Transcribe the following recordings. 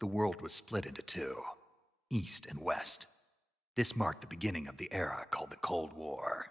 the world was split into two, East and West. This marked the beginning of the era called the Cold War.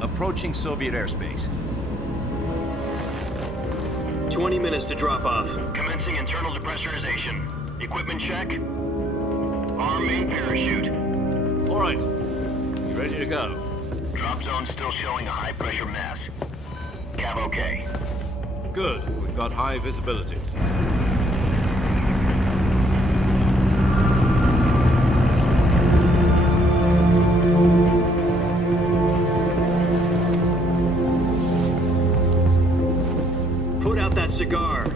Approaching Soviet airspace. 20 minutes to drop off. Commencing internal depressurization. Equipment check. Arm main parachute. All right. Ready to go. Drop zone still showing a high pressure mass. Cav okay. Good. We've got high visibility. Cigar.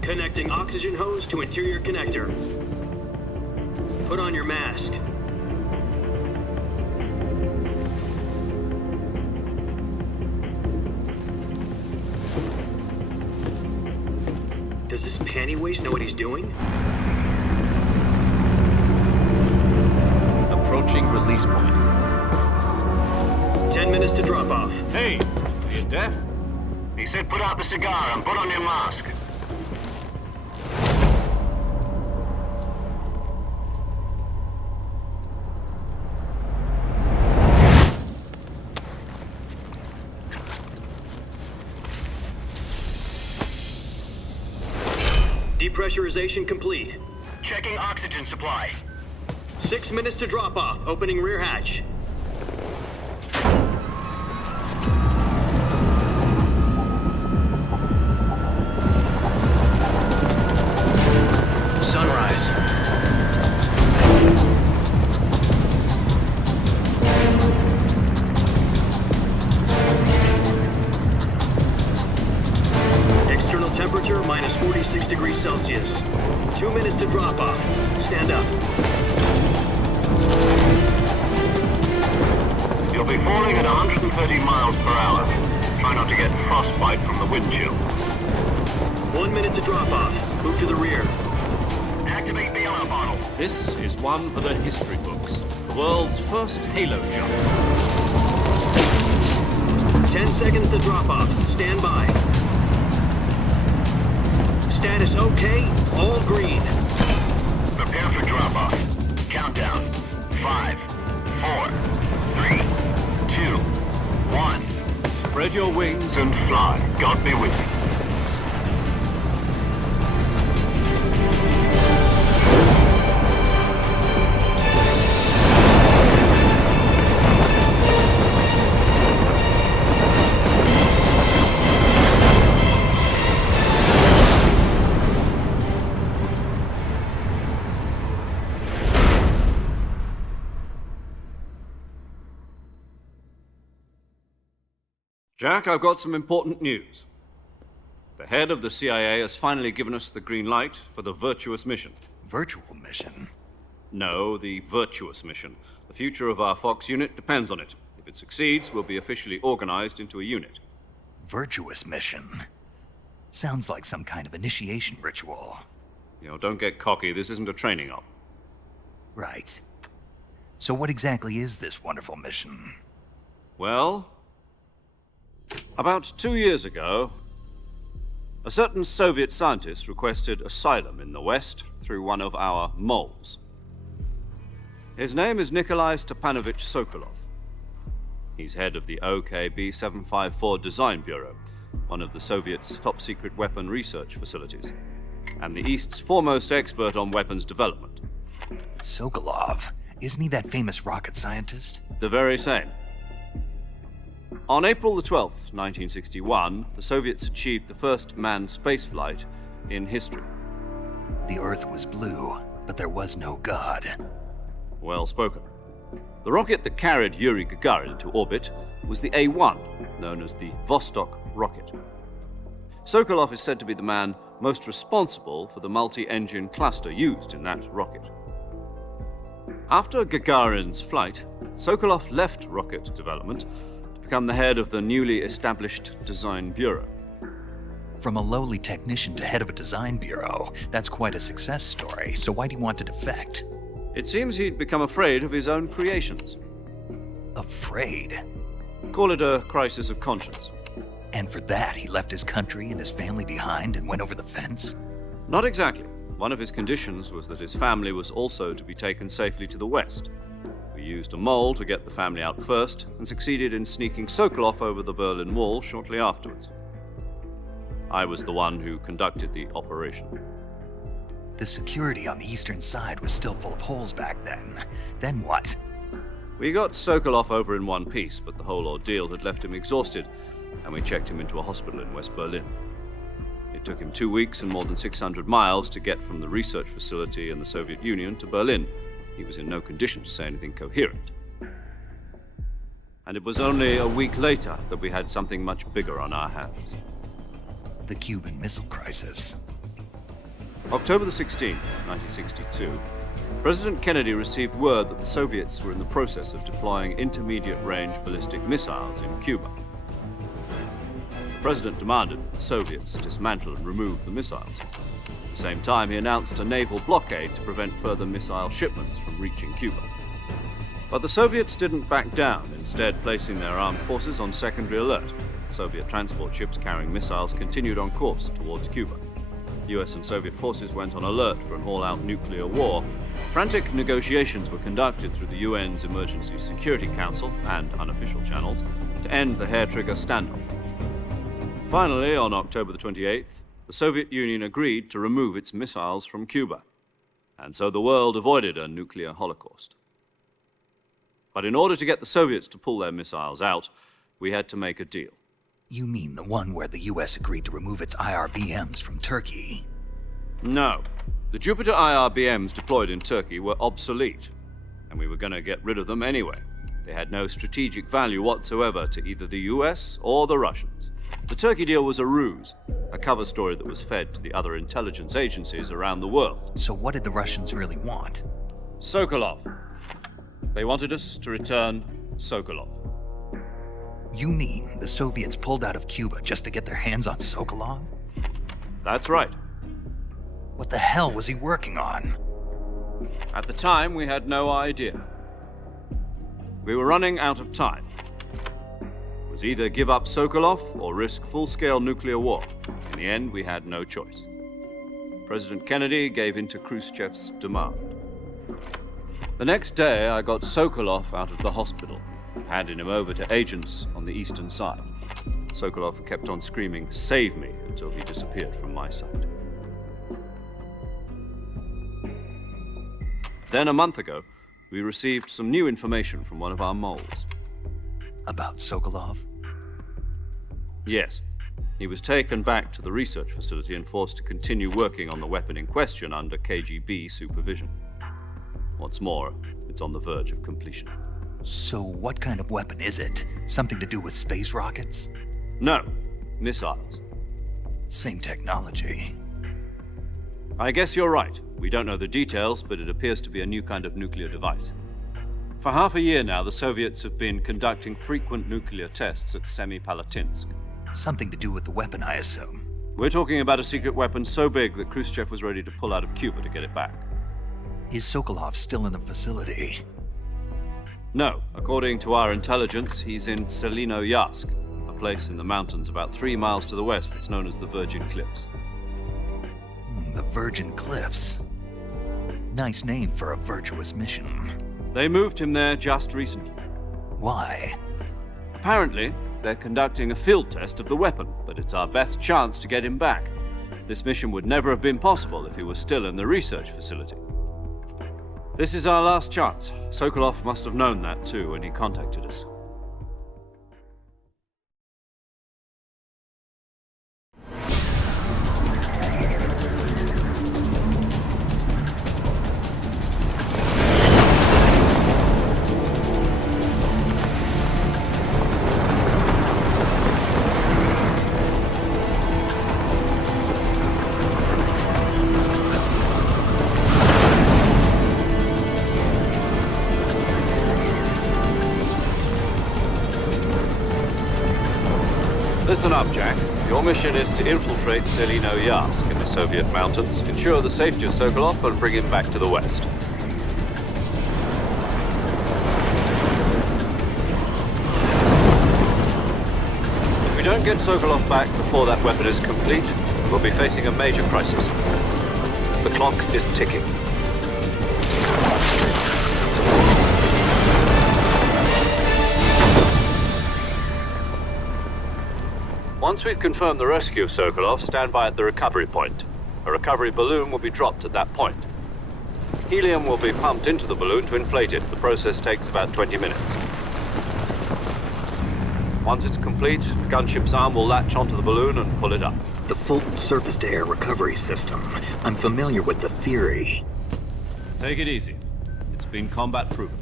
Connecting oxygen hose to interior connector. Put on your mask. Does this panty waste know what he's doing? Approaching release point. 10 minutes to drop off. Hey, are you deaf? He said put out the cigar and put on your mask. Depressurization complete. Checking oxygen supply. 6 minutes to drop off. Opening rear hatch. Sunrise. External temperature minus 46 degrees Celsius. 2 minutes to drop off. Stand up. You'll be falling at 130 miles per hour. Try not to get frostbite from the wind chill. 1 minute to drop off. Move to the rear. Activate bailout bottle. This is one for the history books. The world's first halo jump. 10 seconds to drop off. Stand by. Status okay. All green. Prepare for drop off. Countdown. 5, 4, 3, 2, 1. Spread your wings And fly. God be with you. Jack, I've got some important news. The head of the CIA has finally given us the green light for the virtuous mission. Virtual mission? No, the virtuous mission. The future of our Fox unit depends on it. If it succeeds, we'll be officially organized into a unit. Virtuous mission? Sounds like some kind of initiation ritual. You know, don't get cocky. This isn't a training op. Right. So what exactly is this wonderful mission? Well, about 2 years ago, a certain Soviet scientist requested asylum in the West through one of our moles. His name is Nikolai Stepanovich Sokolov. He's head of the OKB 754 Design Bureau, one of the Soviets' top-secret weapon research facilities, and the East's foremost expert on weapons development. Sokolov? Isn't he that famous rocket scientist? The very same. On April the 12th, 1961, the Soviets achieved the first manned spaceflight in history. The Earth was blue, but there was no God. Well spoken. The rocket that carried Yuri Gagarin into orbit was the A-1, known as the Vostok rocket. Sokolov is said to be the man most responsible for the multi-engine cluster used in that rocket. After Gagarin's flight, Sokolov left rocket development to become the head of the newly established Design Bureau. From a lowly technician to head of a design bureau, that's quite a success story, so why'd he want to defect? It seems he'd become afraid of his own creations. Afraid? Call it a crisis of conscience. And for that, he left his country and his family behind and went over the fence? Not exactly. One of his conditions was that his family was also to be taken safely to the west. We used a mole to get the family out first and succeeded in sneaking Sokolov over the Berlin Wall shortly afterwards. I was the one who conducted the operation. The security on the eastern side was still full of holes back then. Then what? We got Sokolov over in one piece, but the whole ordeal had left him exhausted, and we checked him into a hospital in West Berlin. It took him 2 weeks and more than 600 miles to get from the research facility in the Soviet Union to Berlin. He was in no condition to say anything coherent. And it was only a week later that we had something much bigger on our hands. The Cuban Missile Crisis. October the 16th, 1962, President Kennedy received word that the Soviets were in the process of deploying intermediate-range ballistic missiles in Cuba. The President demanded that the Soviets dismantle and remove the missiles. At the same time, he announced a naval blockade to prevent further missile shipments from reaching Cuba. But the Soviets didn't back down, instead placing their armed forces on secondary alert. Soviet transport ships carrying missiles continued on course towards Cuba. US and Soviet forces went on alert for an all-out nuclear war. Frantic negotiations were conducted through the UN's Emergency Security Council and unofficial channels to end the hair-trigger standoff. Finally, on October the 28th, the Soviet Union agreed to remove its missiles from Cuba, and so the world avoided a nuclear holocaust. But in order to get the Soviets to pull their missiles out, we had to make a deal. You mean the one where the US agreed to remove its IRBMs from Turkey? No. The Jupiter IRBMs deployed in Turkey were obsolete, and we were going to get rid of them anyway. They had no strategic value whatsoever to either the US or the Russians. The Turkey deal was a ruse, a cover story that was fed to the other intelligence agencies around the world. So what did the Russians really want? Sokolov. They wanted us to return Sokolov. You mean the Soviets pulled out of Cuba just to get their hands on Sokolov? That's right. What the hell was he working on? At the time, we had no idea. We were running out of time. It was either give up Sokolov or risk full-scale nuclear war. In the end, we had no choice. President Kennedy gave in to Khrushchev's demand. The next day, I got Sokolov out of the hospital and handed him over to agents on the eastern side. Sokolov kept on screaming, "Save me," until he disappeared from my sight. Then, a month ago, we received some new information from one of our moles. About Sokolov? Yes. He was taken back to the research facility and forced to continue working on the weapon in question under KGB supervision. What's more, it's on the verge of completion. So what kind of weapon is it? Something to do with space rockets? No, missiles. Same technology. I guess you're right. We don't know the details, but it appears to be a new kind of nuclear device. For half a year now, the Soviets have been conducting frequent nuclear tests at Semipalatinsk. Something to do with the weapon, I assume. We're talking about a secret weapon so big that Khrushchev was ready to pull out of Cuba to get it back. Is Sokolov still in the facility? No. According to our intelligence, he's in Selinoyarsk, a place in the mountains about 3 miles to the west that's known as the Virgin Cliffs. The Virgin Cliffs. Nice name for a virtuous mission. They moved him there just recently. Why? Apparently, they're conducting a field test of the weapon, but it's our best chance to get him back. This mission would never have been possible if he was still in the research facility. This is our last chance. Sokolov must have known that too when he contacted us. Listen up, Jack. Your mission is to infiltrate Selino Yask in the Soviet mountains, ensure the safety of Sokolov, and bring him back to the west. If we don't get Sokolov back before that weapon is complete, we'll be facing a major crisis. The clock is ticking. Once we've confirmed the rescue of Sokolov, stand by at the recovery point. A recovery balloon will be dropped at that point. Helium will be pumped into the balloon to inflate it. The process takes about 20 minutes. Once it's complete, the gunship's arm will latch onto the balloon and pull it up. The Fulton surface-to-air recovery system. I'm familiar with the theory. Take it easy. It's been combat-proven.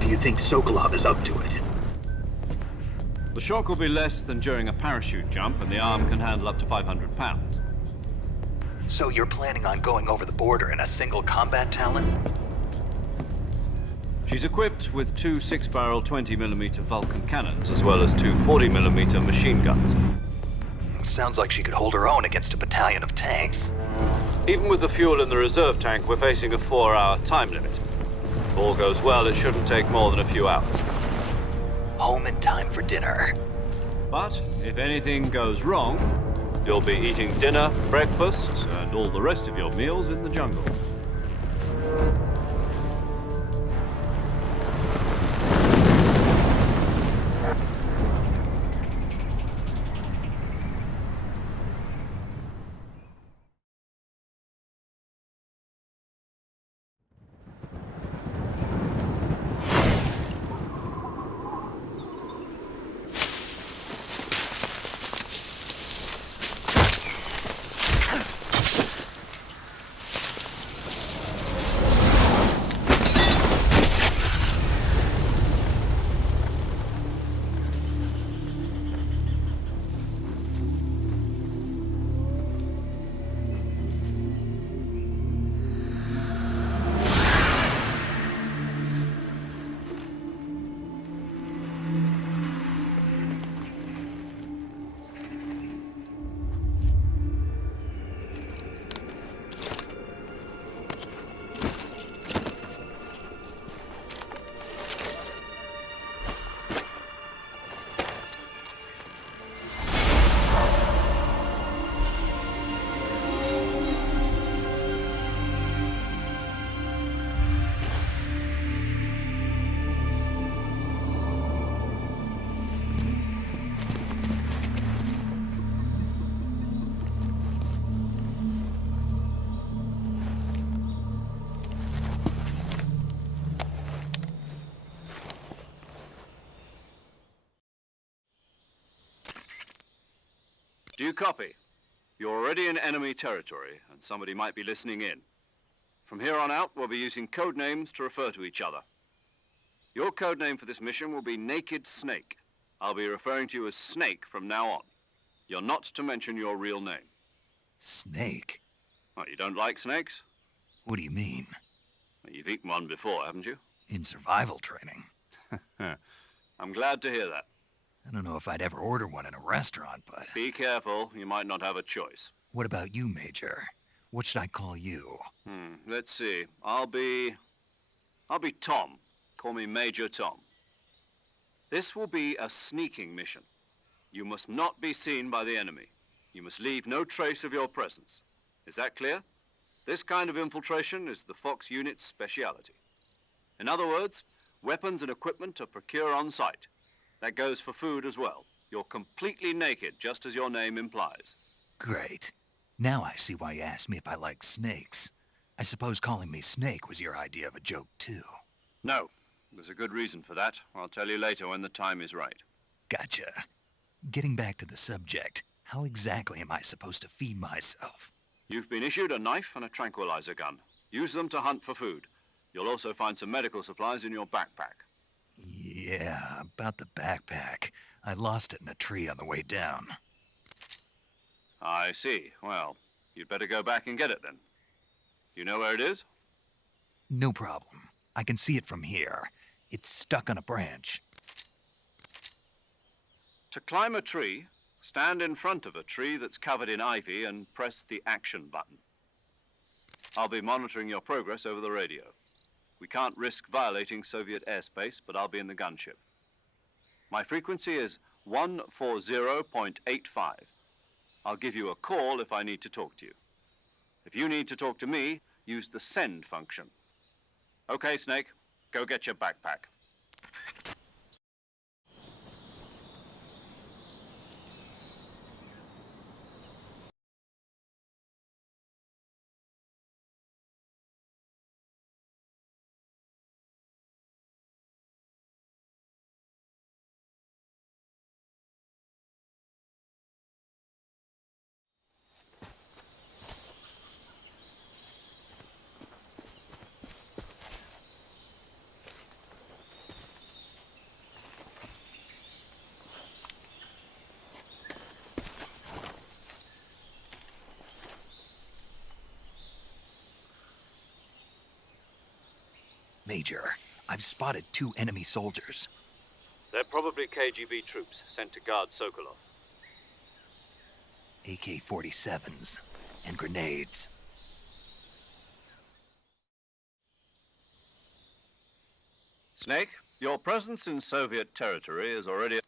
Do you think Sokolov is up to it? The shock will be less than during a parachute jump, and the arm can handle up to 500 pounds. So you're planning on going over the border in a single combat Talon? She's equipped with two 6-barrel 20mm Vulcan cannons, as well as two 40mm machine guns. Sounds like she could hold her own against a battalion of tanks. Even with the fuel in the reserve tank, we're facing a 4-hour time limit. If all goes well, it shouldn't take more than a few hours. Home in time for dinner. But if anything goes wrong, you'll be eating dinner, breakfast, and all the rest of your meals in the jungle. Do you copy? You're already in enemy territory, and somebody might be listening in. From here on out, we'll be using code names to refer to each other. Your code name for this mission will be Naked Snake. I'll be referring to you as Snake from now on. You're not to mention your real name. Snake? Oh, you don't like snakes? What do you mean? Well, you've eaten one before, haven't you? In survival training. I'm glad to hear that. I don't know if I'd ever order one in a restaurant, but... Be careful, you might not have a choice. What about you, Major? What should I call you? Let's see. I'll be Tom. Call me Major Tom. This will be a sneaking mission. You must not be seen by the enemy. You must leave no trace of your presence. Is that clear? This kind of infiltration is the Fox unit's speciality. In other words, weapons and equipment are procured on site. That goes for food as well. You're completely naked, just as your name implies. Great. Now I see why you asked me if I like snakes. I suppose calling me Snake was your idea of a joke, too. No. There's a good reason for that. I'll tell you later when the time is right. Gotcha. Getting back to the subject, how exactly am I supposed to feed myself? You've been issued a knife and a tranquilizer gun. Use them to hunt for food. You'll also find some medical supplies in your backpack. Yeah, about the backpack. I lost it in a tree on the way down. I see. Well, you'd better go back and get it then. You know where it is? No problem. I can see it from here. It's stuck on a branch. To climb a tree, stand in front of a tree that's covered in ivy and press the action button. I'll be monitoring your progress over the radio. We can't risk violating Soviet airspace, but I'll be in the gunship. My frequency is 140.85. I'll give you a call if I need to talk to you. If you need to talk to me, use the send function. Okay, Snake, go get your backpack. Major, I've spotted 2 enemy soldiers. They're probably KGB troops sent to guard Sokolov. AK-47s and grenades. Snake, your presence in Soviet territory is already...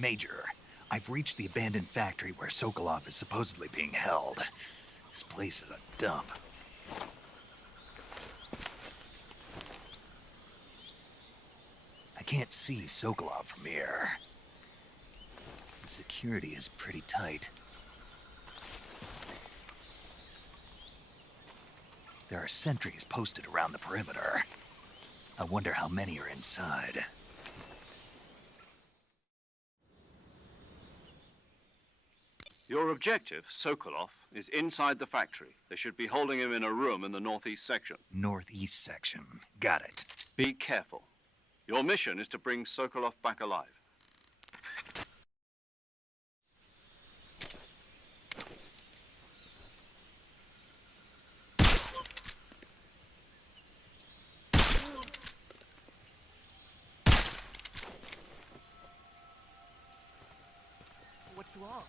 Major, I've reached the abandoned factory where Sokolov is supposedly being held. This place is a dump. I can't see Sokolov from here. The security is pretty tight. There are sentries posted around the perimeter. I wonder how many are inside. Your objective, Sokolov, is inside the factory. They should be holding him in a room in the northeast section. Northeast section. Got it. Be careful. Your mission is to bring Sokolov back alive. What's wrong?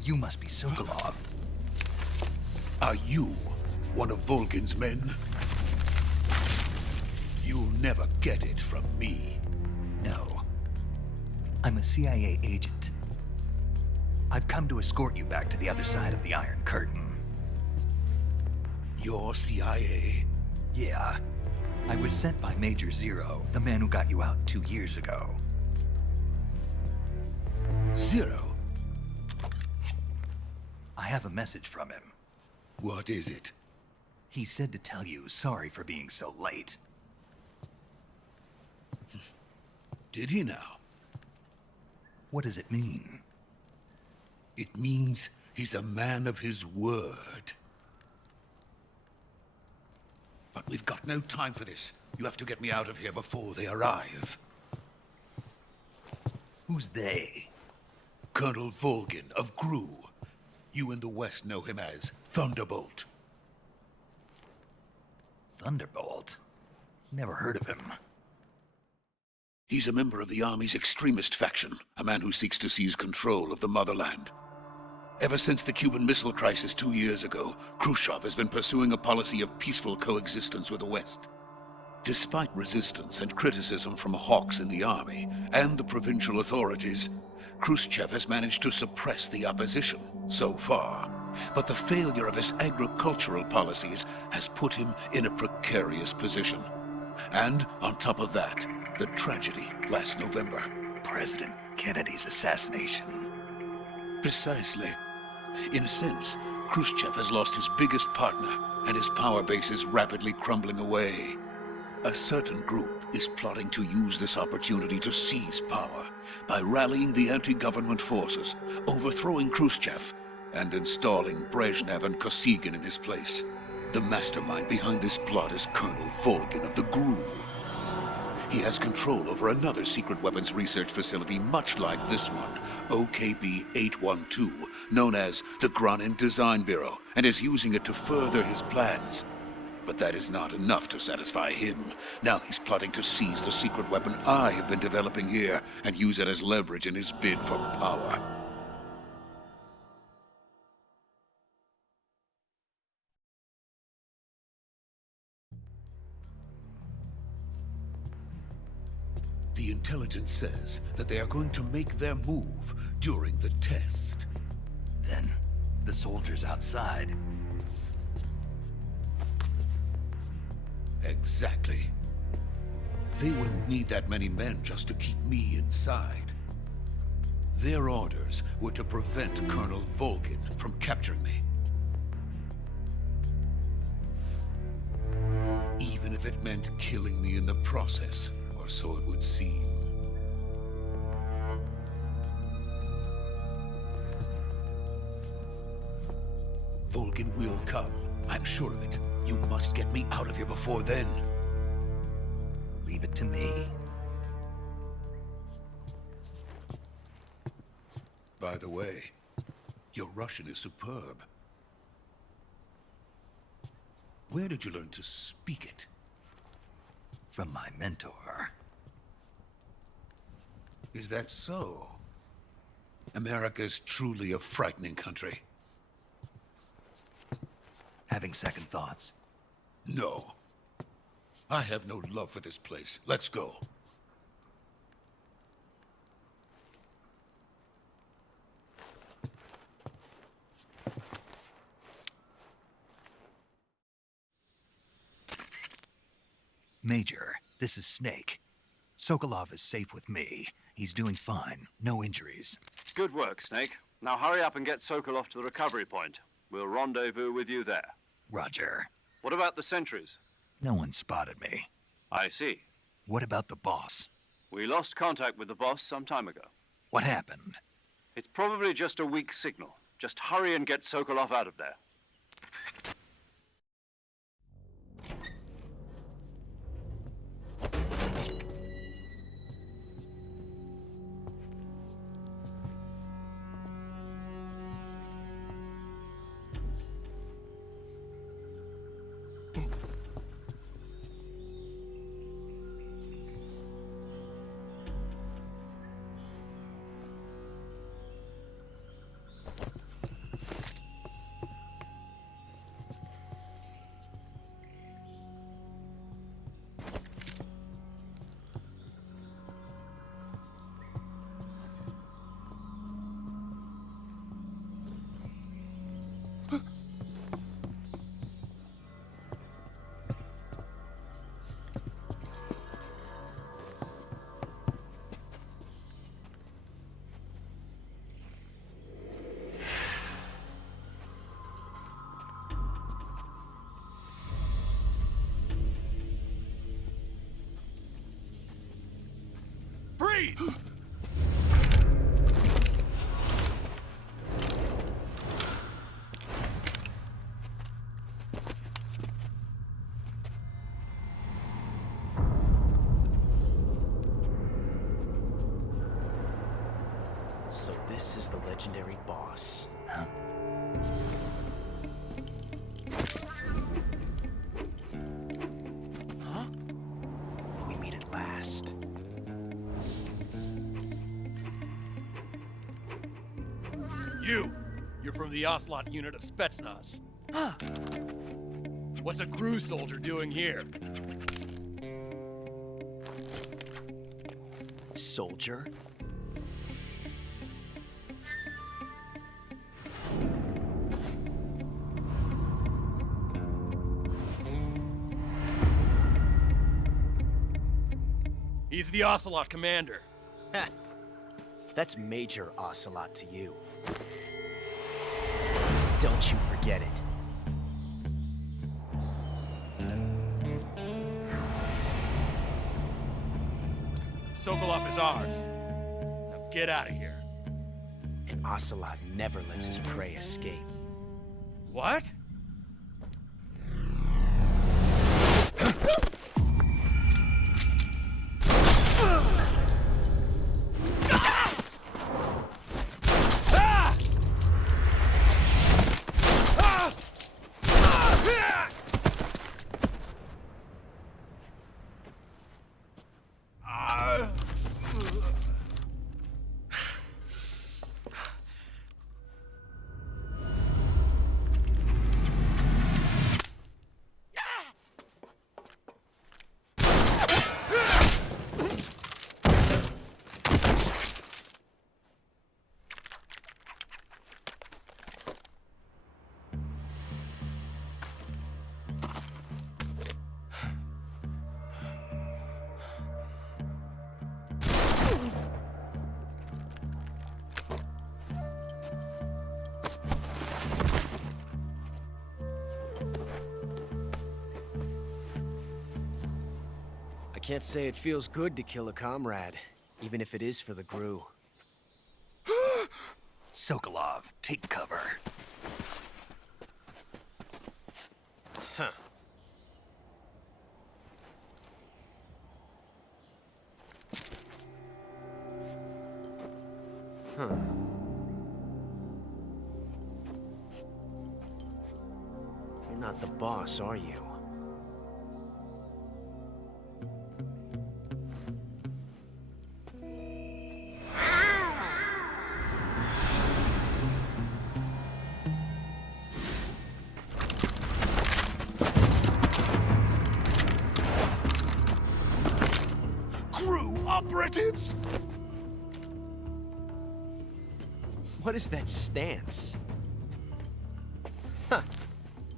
You must be Sokolov. Are you one of Volgin's men? You'll never get it from me. No. I'm a CIA agent. I've come to escort you back to the other side of the Iron Curtain. You're CIA? Yeah. I was sent by Major Zero, the man who got you out 2 years ago. Zero? I have a message from him. What is it? He said to tell you sorry for being so late. Did he now? What does it mean? It means he's a man of his word. But we've got no time for this. You have to get me out of here before they arrive. Who's they? Colonel Volgin of GRU. You in the West know him as Thunderbolt. Thunderbolt? Never heard of him. He's a member of the Army's extremist faction, a man who seeks to seize control of the motherland. Ever since the Cuban Missile Crisis 2 years ago, Khrushchev has been pursuing a policy of peaceful coexistence with the West. Despite resistance and criticism from hawks in the army and the provincial authorities, Khrushchev has managed to suppress the opposition so far. But the failure of his agricultural policies has put him in a precarious position. And on top of that, the tragedy last November. President Kennedy's assassination. Precisely. In a sense, Khrushchev has lost his biggest partner, and his power base is rapidly crumbling away. A certain group is plotting to use this opportunity to seize power by rallying the anti-government forces, overthrowing Khrushchev, and installing Brezhnev and Kosygin in his place. The mastermind behind this plot is Colonel Volgin of the GRU. He has control over another secret weapons research facility much like this one, OKB-812, known as the Granin Design Bureau, and is using it to further his plans. But that is not enough to satisfy him. Now he's plotting to seize the secret weapon I have been developing here and use it as leverage in his bid for power. The intelligence says that they are going to make their move during the test. Then, the soldiers outside. Exactly. They wouldn't need that many men just to keep me inside. Their orders were to prevent Colonel Volgin from capturing me. Even if it meant killing me in the process, or so it would seem. Volgin will come. I'm sure of it. You must get me out of here before then. Leave it to me. By the way, your Russian is superb. Where did you learn to speak it? From my mentor. Is that so? America is truly a frightening country. Having second thoughts. No. I have no love for this place. Let's go. Major, this is Snake. Sokolov is safe with me. He's doing fine. No injuries. Good work, Snake. Now hurry up and get Sokolov to the recovery point. We'll rendezvous with you there. Roger. What about the sentries? No one spotted me. I see. What about the boss? We lost contact with the boss some time ago. What happened? It's probably just a weak signal. Just hurry and get Sokolov out of there. So this is the legendary boss. Huh? Huh? We meet at last. You! You're from the Ocelot unit of Spetsnaz. What's a crew soldier doing here? Soldier? He's the Ocelot commander. Ha! That's Major Ocelot to you. Don't you forget it. Sokolov is ours. Now get out of here. And Ocelot never lets his prey escape. What? I can't say it feels good to kill a comrade, even if it is for the GRU. Sokolov, take cover. Huh. Huh. You're not the boss, are you? Operatives! What is that stance? Huh.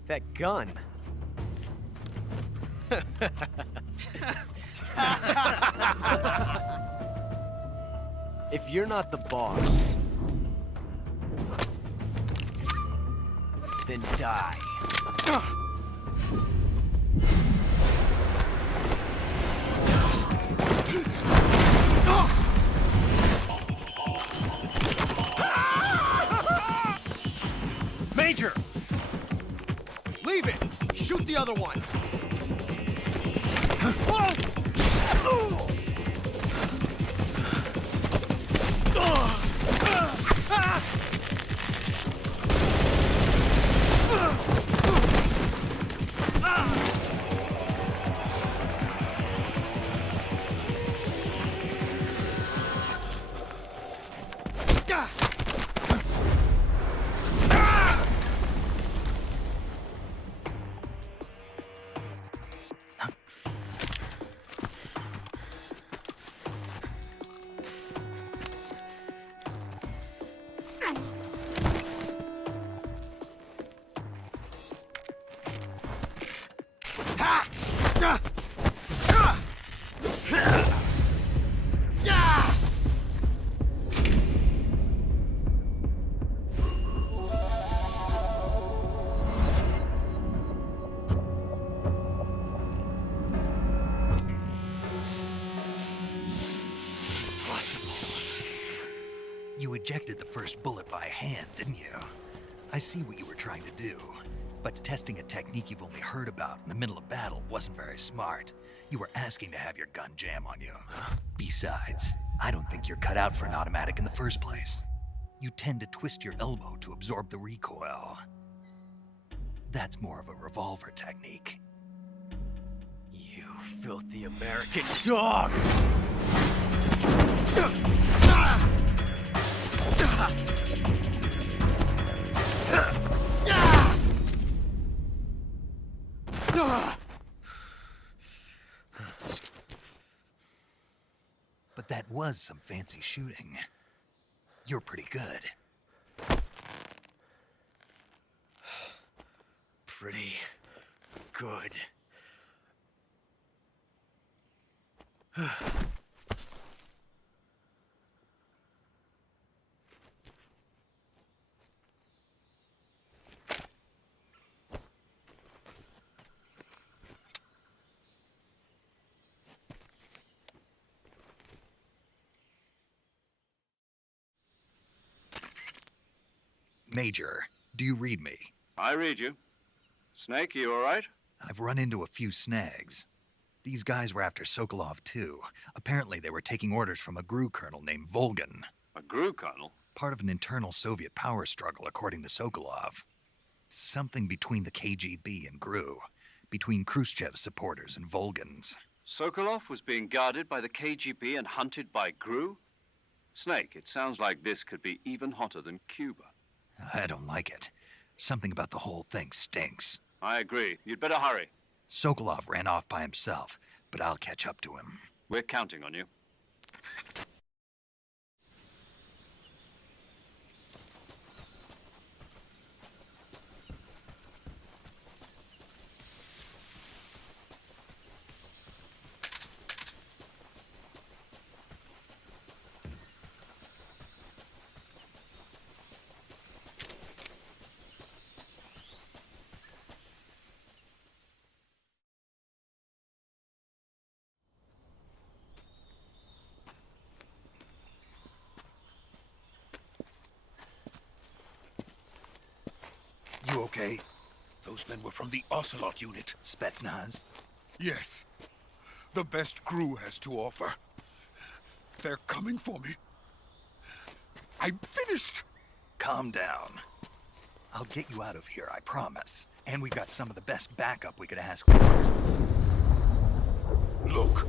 That gun. If you're not the boss, then die. Major! Leave it! Shoot the other one! You ejected the first bullet by hand, didn't you? I see what you were trying to do. But testing a technique you've only heard about in the middle of battle wasn't very smart. You were asking to have your gun jam on you. Besides, I don't think you're cut out for an automatic in the first place. You tend to twist your elbow to absorb the recoil. That's more of a revolver technique. You filthy American dog! was some fancy shooting. You're pretty good. Pretty good. Major, do you read me? I read you. Snake, you all right? I've run into a few snags. These guys were after Sokolov too. Apparently they were taking orders from a GRU colonel named Volgan. A GRU colonel? Part of an internal Soviet power struggle, according to Sokolov. Something between the KGB and GRU. Between Khrushchev's supporters and Volgan's. Sokolov was being guarded by the KGB and hunted by GRU? Snake, it sounds like this could be even hotter than Cuba. I don't like it. Something about the whole thing stinks. I agree. You'd better hurry. Sokolov ran off by himself, but I'll catch up to him. We're counting on you. You okay? Those men were from the Ocelot unit. Spetsnaz? Yes. The best GRU has to offer. They're coming for me. I'm finished. Calm down. I'll get you out of here, I promise. And we've got some of the best backup we could ask for. Look.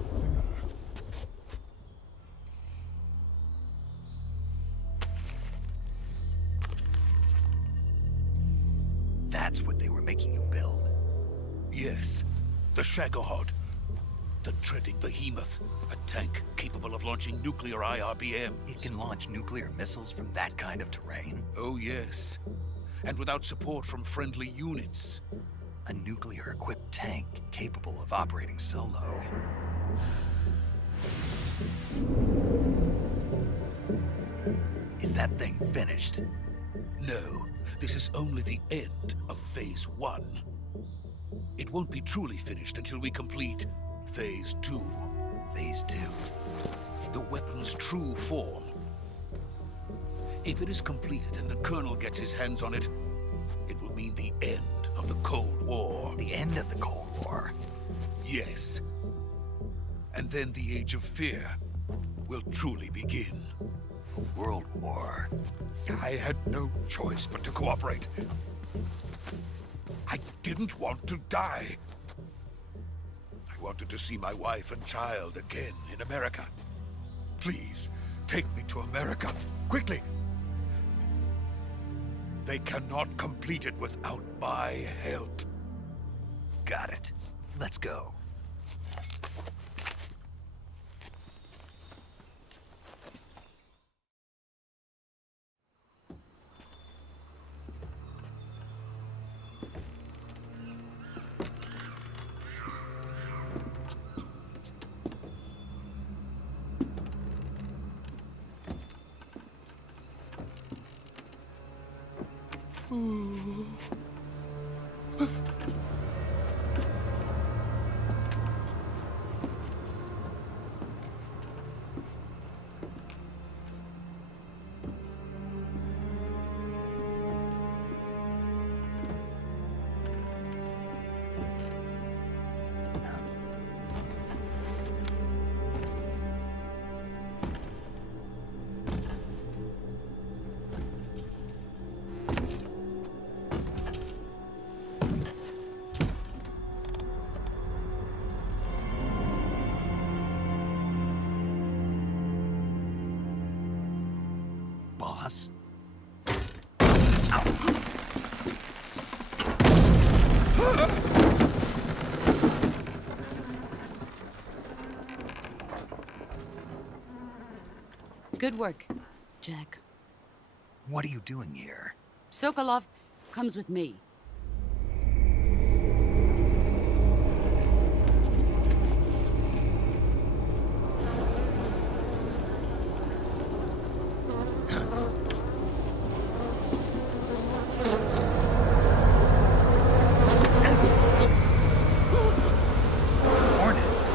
That's what they were making you build. Yes. The Shagohod. The dreaded behemoth. A tank capable of launching nuclear IRBMs. It can launch nuclear missiles from that kind of terrain. Oh, yes. And without support from friendly units. A nuclear-equipped tank capable of operating solo. Is that thing finished? No, this is only the end of Phase 1. It won't be truly finished until we complete Phase 2. Phase 2. The weapon's true form. If it is completed and the Colonel gets his hands on it, it will mean the end of the Cold War. The end of the Cold War? Yes. And then the Age of Fear will truly begin. A world war. I had no choice but to cooperate. I didn't want to die. I wanted to see my wife and child again in America. Please, take me to America, quickly. They cannot complete it without my help. Got it. Let's go. Boss? Good work, Jack. What are you doing here? Sokolov comes with me. Hornets.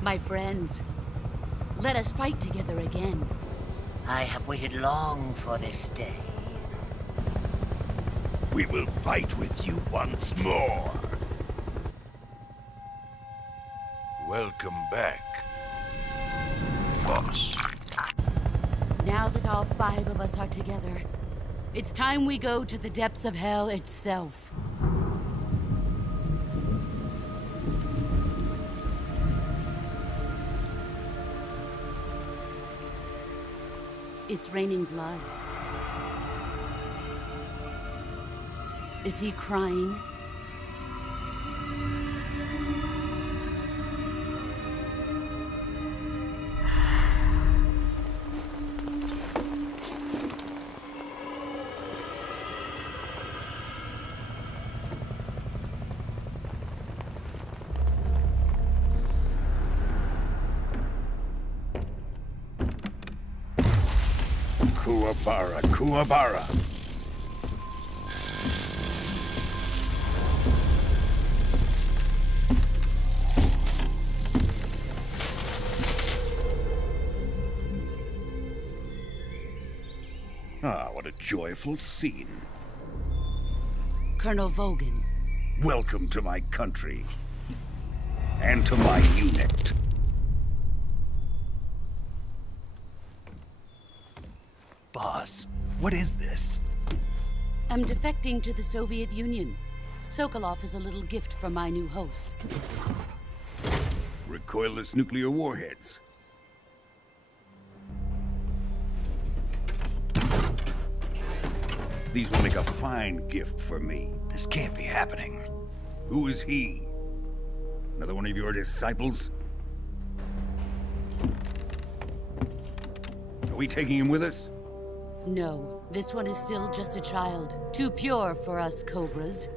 My friends, let us fight together again. I have waited long for this day. We will fight with you once more. Welcome back, boss. Now that all 5 of us are together, it's time we go to the depths of hell itself. It's raining blood. Is he crying? Kuwabara, Kuwabara. Ah, what a joyful scene. Colonel Vogan. Welcome to my country. And to my unit. Boss, what is this? I'm defecting to the Soviet Union. Sokolov is a little gift from my new hosts. Recoilless nuclear warheads. These will make a fine gift for me. This can't be happening. Who is he? Another one of your disciples? Are we taking him with us? No, this one is still just a child. Too pure for us Cobras.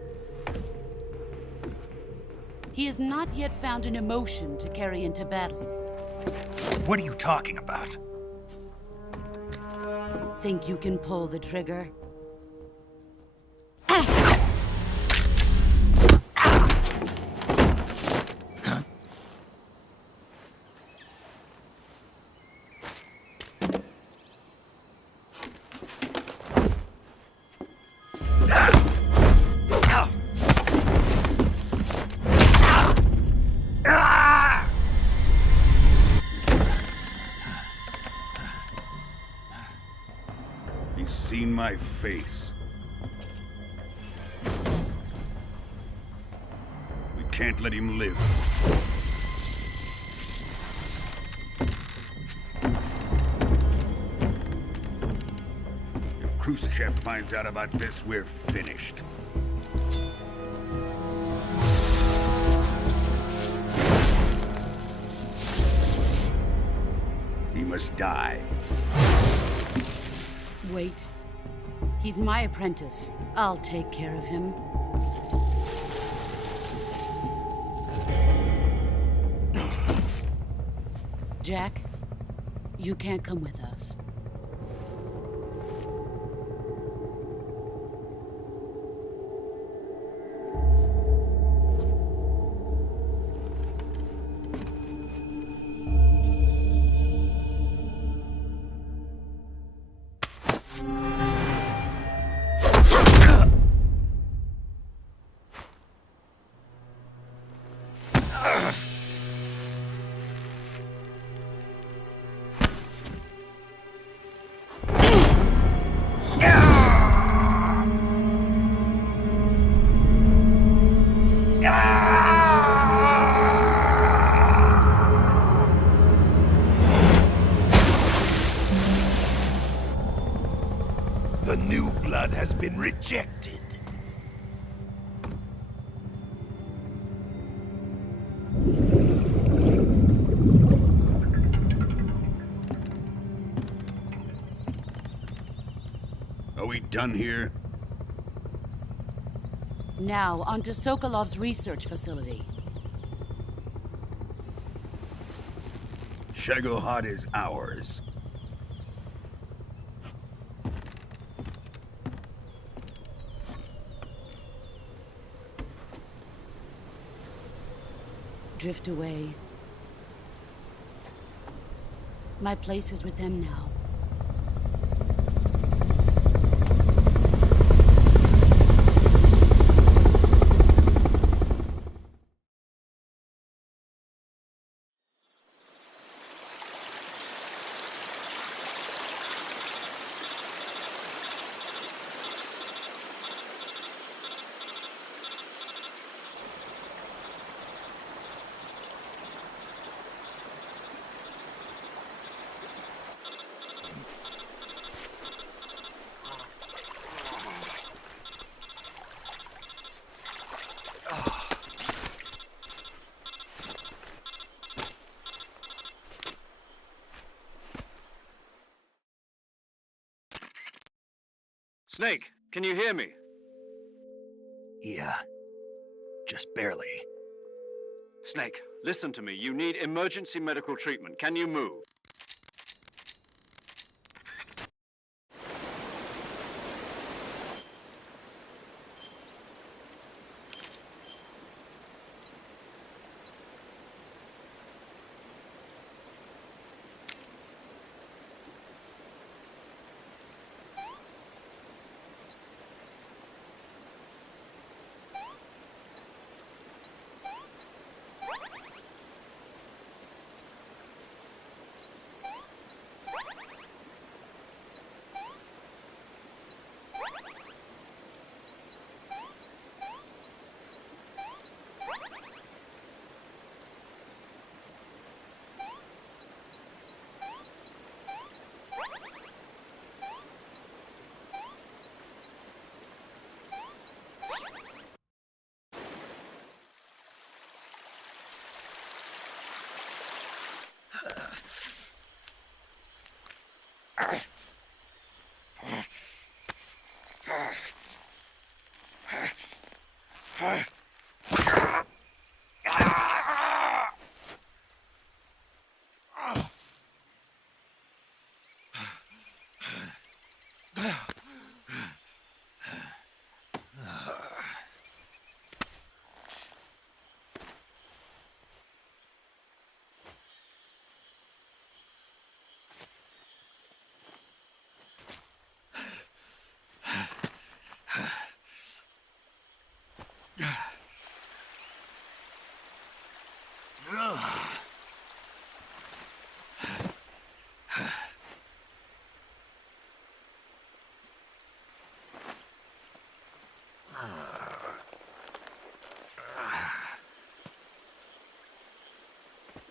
He has not yet found an emotion to carry into battle. What are you talking about? Think you can pull the trigger? He's seen my face. We can't let him live. If Khrushchev finds out about this, we're finished. He must die. Wait. He's my apprentice. I'll take care of him. Jack, you can't come with us. The new blood has been rejected. Are we done here? Now, onto Sokolov's research facility. Shagohod is ours. Drift away. My place is with them now. Snake, can you hear me? Yeah. Just barely. Snake, listen to me. You need emergency medical treatment. Can you move?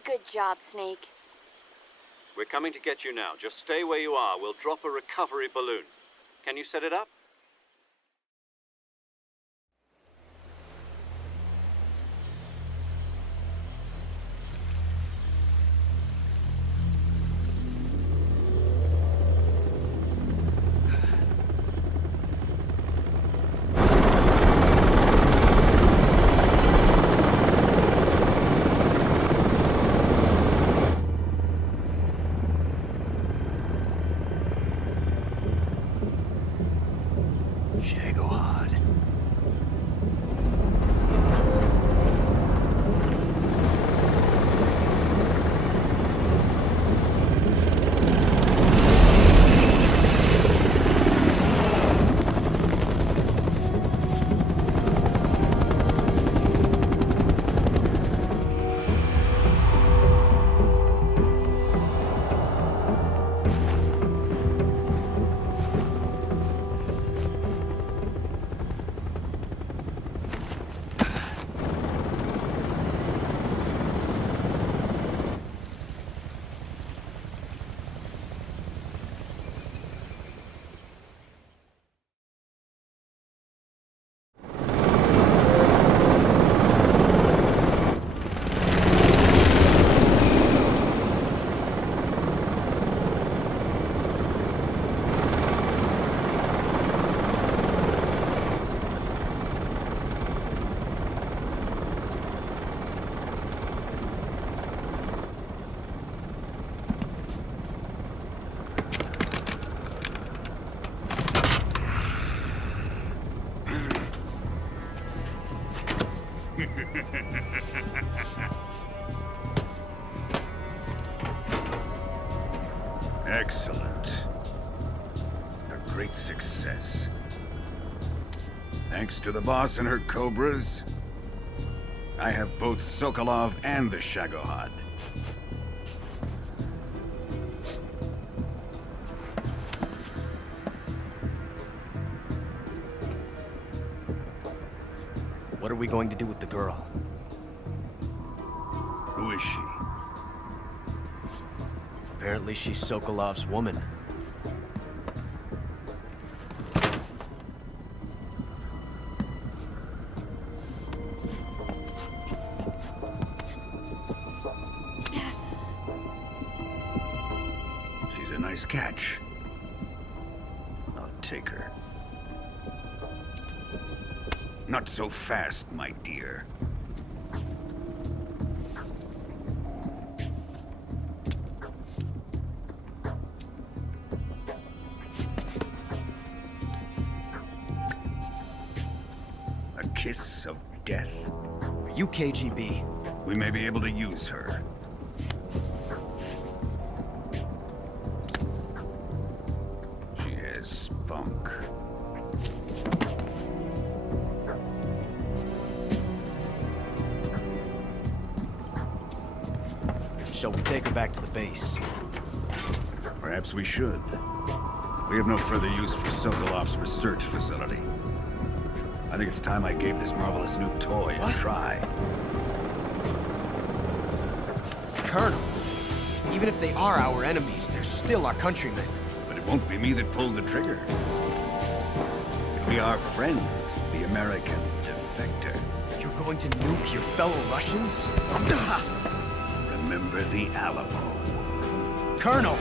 Good job, Snake. We're coming to get you now. Just stay where you are. We'll drop a recovery balloon. Can you set it up? Excellent. A great success. Thanks to the boss and her cobras, I have both Sokolov and the Shagohod. What are we going to do with the girl? Who is she? Apparently she's Sokolov's woman. She's a nice catch. I'll take her. Not so fast, my dear. A kiss of death? Are you KGB? We may be able to use her. She has spunk. Shall we take her back to the base? Perhaps we should. We have no further use for Sokolov's research facility. I think it's time I gave this marvelous new toy a try. Colonel, even if they are our enemies, they're still our countrymen. But it won't be me that pulled the trigger. It'll be our friend, the American defector. You're going to nuke your fellow Russians? Remember the Alamo. Colonel!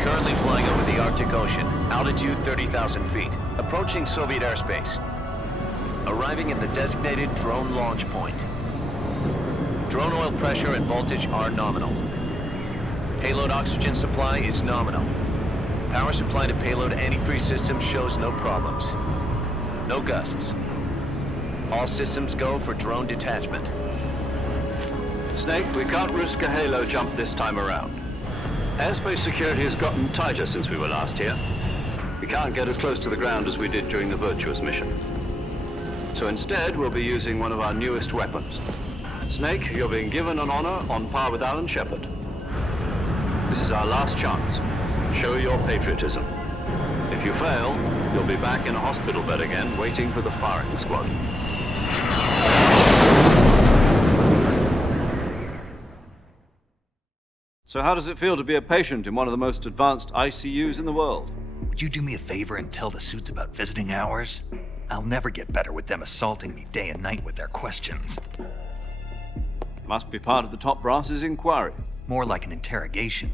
Currently flying over the Arctic Ocean, altitude 30,000 feet, approaching Soviet airspace. Arriving at the designated drone launch point. Drone oil pressure and voltage are nominal. Payload oxygen supply is nominal. Power supply to payload antifreeze system shows no problems. No gusts. All systems go for drone detachment. Snake, we can't risk a halo jump this time around. Airspace security has gotten tighter since we were last here. We can't get as close to the ground as we did during the Virtuous mission. So instead, we'll be using one of our newest weapons. Snake, you're being given an honor on par with Alan Shepard. This is our last chance. Show your patriotism. If you fail, you'll be back in a hospital bed again, waiting for the firing squad. So how does it feel to be a patient in one of the most advanced ICUs in the world? Would you do me a favor and tell the suits about visiting hours? I'll never get better with them assaulting me day and night with their questions. Must be part of the top brass's inquiry. More like an interrogation.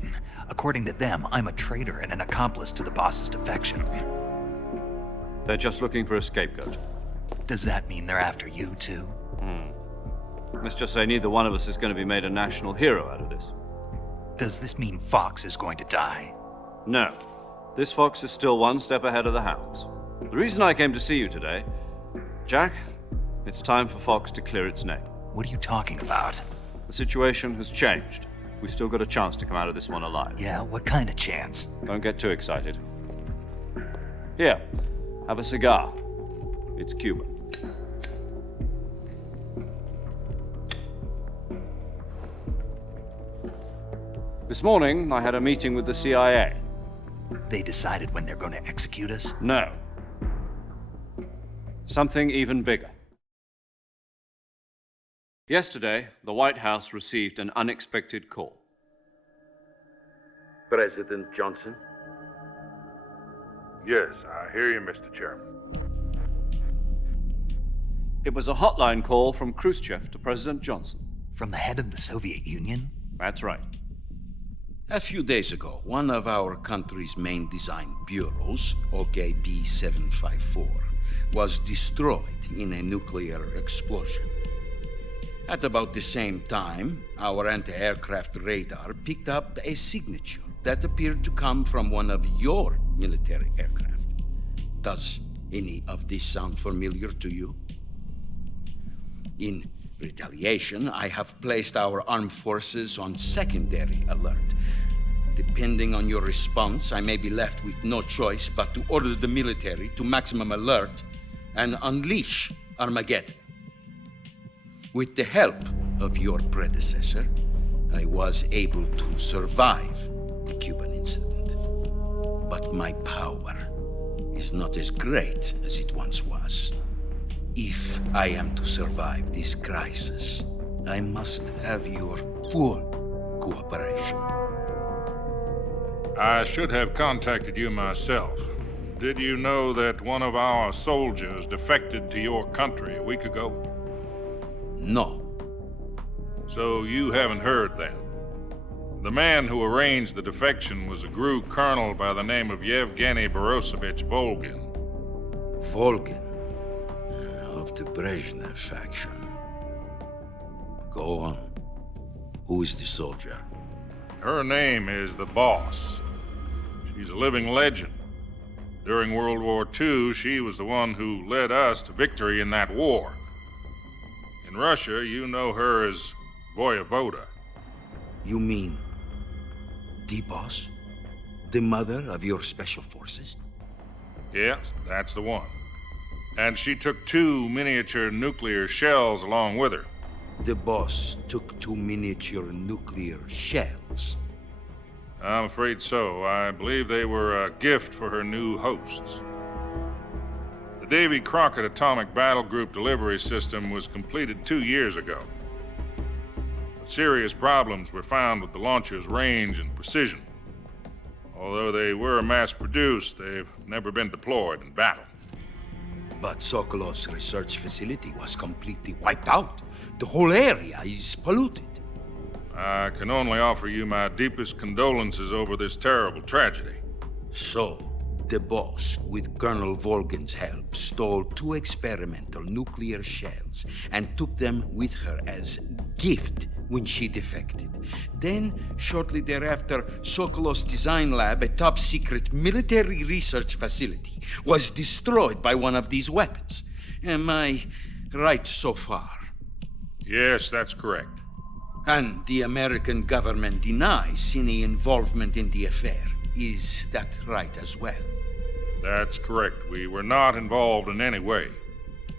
According to them, I'm a traitor and an accomplice to the boss's defection. They're just looking for a scapegoat. Does that mean they're after you, too? Let's just say neither one of us is going to be made a national hero out of this. Does this mean Fox is going to die? No. This fox is still one step ahead of the hounds. The reason I came to see you today, Jack, it's time for Fox to clear its name. What are you talking about? The situation has changed. we've still got a chance to come out of this one alive. Yeah, what kind of chance? Don't get too excited. Here, have a cigar. It's Cuban. This morning, I had a meeting with the CIA. They decided when they're going to execute us? No. Something even bigger. Yesterday, the White House received an unexpected call. President Johnson? Yes, I hear you, Mr. Chairman. It was a hotline call from Khrushchev to President Johnson. From the head of the Soviet Union? That's right. A few days ago, one of our country's main design bureaus, OKB 754, was destroyed in a nuclear explosion. At about the same time, our anti-aircraft radar picked up a signature that appeared to come from one of your military aircraft. Does any of this sound familiar to you? In retaliation, I have placed our armed forces on secondary alert. Depending on your response, I may be left with no choice but to order the military to maximum alert and unleash Armageddon. With the help of your predecessor, I was able to survive the Cuban incident. But my power is not as great as it once was. If I am to survive this crisis, I must have your full cooperation. I should have contacted you myself. Did you know that one of our soldiers defected to your country a week ago? No. So you haven't heard then? The man who arranged the defection was a GRU colonel by the name of Yevgeny Borosovich Volgin. Volgin? Of the Brezhnev faction. Go on. Who is the soldier? Her name is the Boss. She's a living legend. During World War II, she was the one who led us to victory in that war. In Russia, you know her as Voyevoda. You mean the Boss? The mother of your special forces? Yes, that's the one. And she took 2 miniature nuclear shells along with her. The Boss took 2 miniature nuclear shells? I'm afraid so. I believe they were a gift for her new hosts. The Davy Crockett Atomic Battle Group delivery system was completed 2 years ago. But serious problems were found with the launcher's range and precision. Although they were mass-produced, they've never been deployed in battle. But Sokolov's research facility was completely wiped out. The whole area is polluted. I can only offer you my deepest condolences over this terrible tragedy. So, the Boss, with Colonel Volgin's help, stole 2 experimental nuclear shells and took them with her as gift when she defected. Then, shortly thereafter, Sokolov's design lab, a top-secret military research facility, was destroyed by one of these weapons. Am I right so far? Yes, that's correct. And the American government denies any involvement in the affair. Is that right as well? That's correct. We were not involved in any way.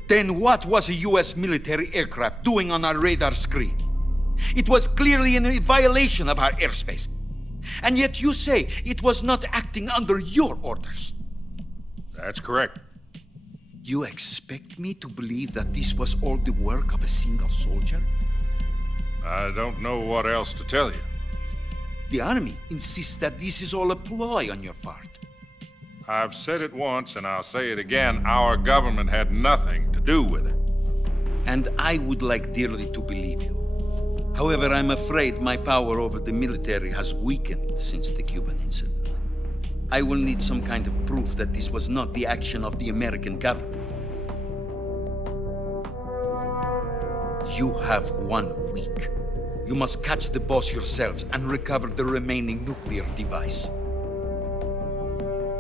Then what was a U.S. military aircraft doing on our radar screen? It was clearly in violation of our airspace. And yet you say it was not acting under your orders. That's correct. You expect me to believe that this was all the work of a single soldier? I don't know what else to tell you. The Army insists that this is all a ploy on your part. I've said it once, and I'll say it again. Our government had nothing to do with it. And I would like dearly to believe you. However, I'm afraid my power over the military has weakened since the Cuban incident. I will need some kind of proof that this was not the action of the American government. You have 1 week. You must catch the Boss yourselves and recover the remaining nuclear device.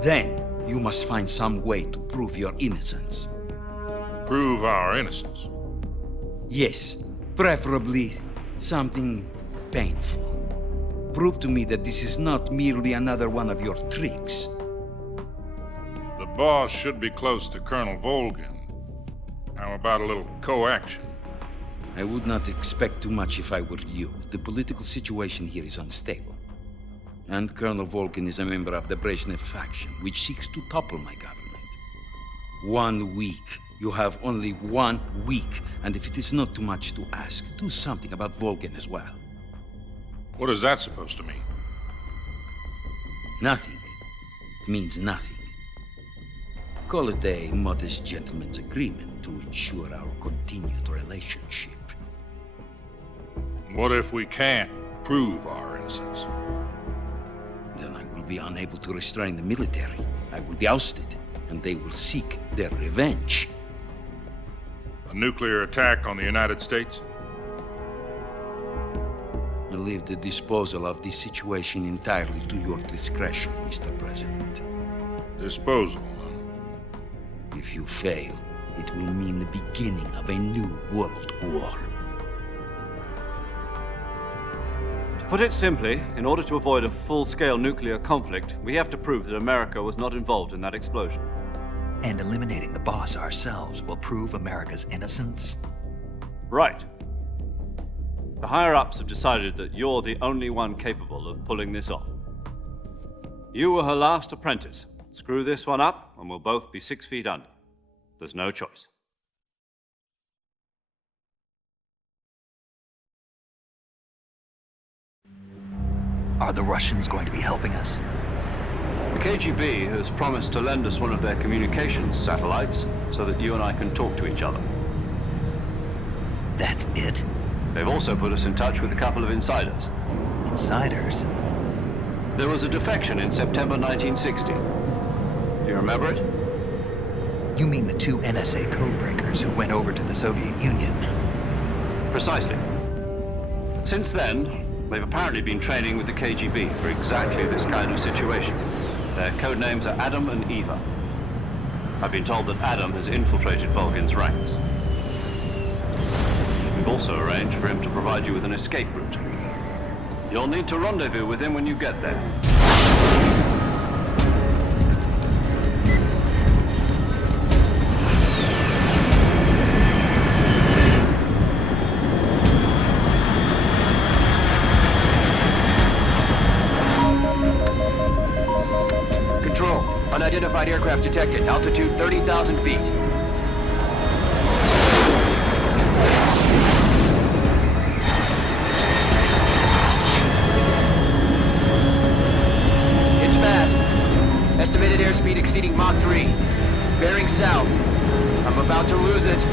Then, you must find some way to prove your innocence. Prove our innocence? Yes, preferably something painful. prove to me that this is not merely another one of your tricks. The boss should be close to Colonel Volgin. How about a little co-action? I would not expect too much if I were you. The political situation here is unstable. And Colonel Volgin is a member of the Brezhnev faction, which seeks to topple my government. 1 week. You have only 1 week. And if it is not too much to ask, do something about Volgin as well. What is that supposed to mean? Nothing. It means nothing. Call it a modest gentleman's agreement to ensure our continued relationship. What if we can't prove our innocence? Then I will be unable to restrain the military. I will be ousted, and they will seek their revenge. A nuclear attack on the United States? I leave the disposal of this situation entirely to your discretion, Mr. President. Disposal? If you fail, it will mean the beginning of a new world war. To put it simply, in order to avoid a full-scale nuclear conflict, we have to prove that America was not involved in that explosion. And eliminating the boss ourselves will prove America's innocence? Right. The higher-ups have decided that you're the only one capable of pulling this off. You were her last apprentice. Screw this one up, and we'll both be 6 feet under. There's no choice. Are the Russians going to be helping us? The KGB has promised to lend us one of their communications satellites so that you and I can talk to each other. That's it? They've also put us in touch with a couple of insiders. Insiders? There was a defection in September 1960. Do you remember it? You mean the 2 NSA codebreakers who went over to the Soviet Union? Precisely. Since then, they've apparently been training with the KGB for exactly this kind of situation. Their code names are Adam and Eva. I've been told that Adam has infiltrated Volgin's ranks. We've also arranged for him to provide you with an escape route. You'll need to rendezvous with him when you get there. Control. Unidentified aircraft detected. Altitude 30,000 feet. It's fast. Estimated airspeed exceeding Mach 3. Bearing south. I'm about to lose it.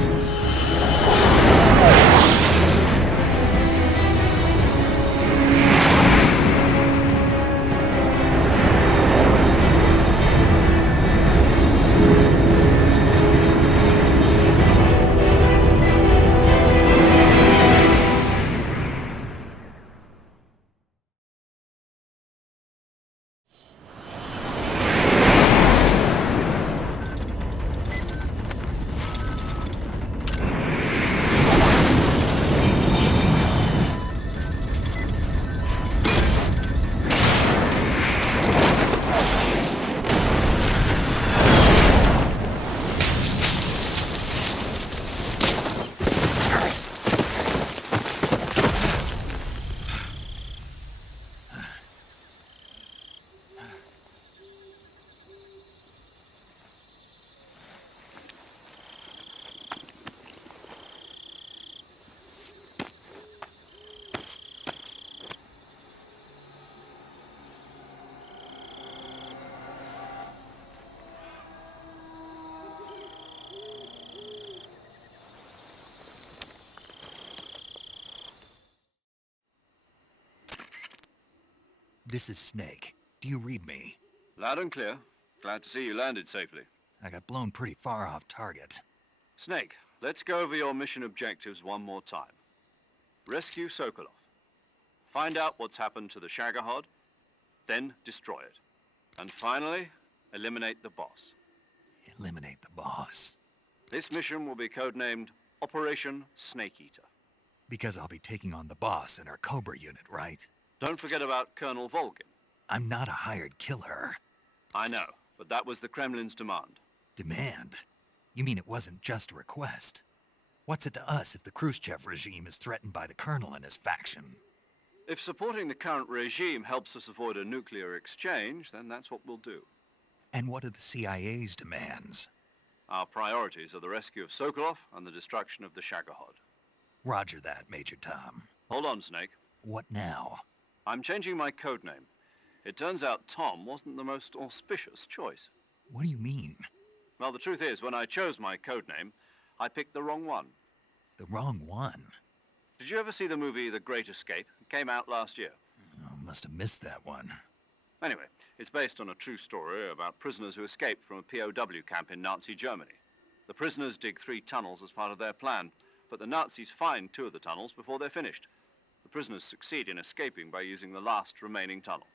This is Snake. Do you read me? Loud and clear. Glad to see you landed safely. I got blown pretty far off target. Snake, let's go over your mission objectives one more time. Rescue Sokolov. Find out what's happened to the Shagohod, then destroy it. And finally, eliminate the boss. Eliminate the boss. This mission will be codenamed Operation Snake Eater. Because I'll be taking on the boss in our Cobra unit, right? Don't forget about Colonel Volgin. I'm not a hired killer. I know, but that was the Kremlin's demand. Demand? You mean it wasn't just a request? What's it to us if the Khrushchev regime is threatened by the Colonel and his faction? If supporting the current regime helps us avoid a nuclear exchange, then that's what we'll do. And what are the CIA's demands? Our priorities are the rescue of Sokolov and the destruction of the Shagohod. Roger that, Major Tom. Hold on, Snake. What now? I'm changing my code name. It turns out Tom wasn't the most auspicious choice. What do you mean? Well, the truth is, when I chose my code name, I picked the wrong one. The wrong one? Did you ever see the movie The Great Escape? It came out last year. Oh, must have missed that one. Anyway, it's based on a true story about prisoners who escaped from a POW camp in Nazi Germany. The prisoners dig 3 tunnels as part of their plan, but the Nazis find 2 of the tunnels before they're finished. The prisoners succeed in escaping by using the last remaining tunnel.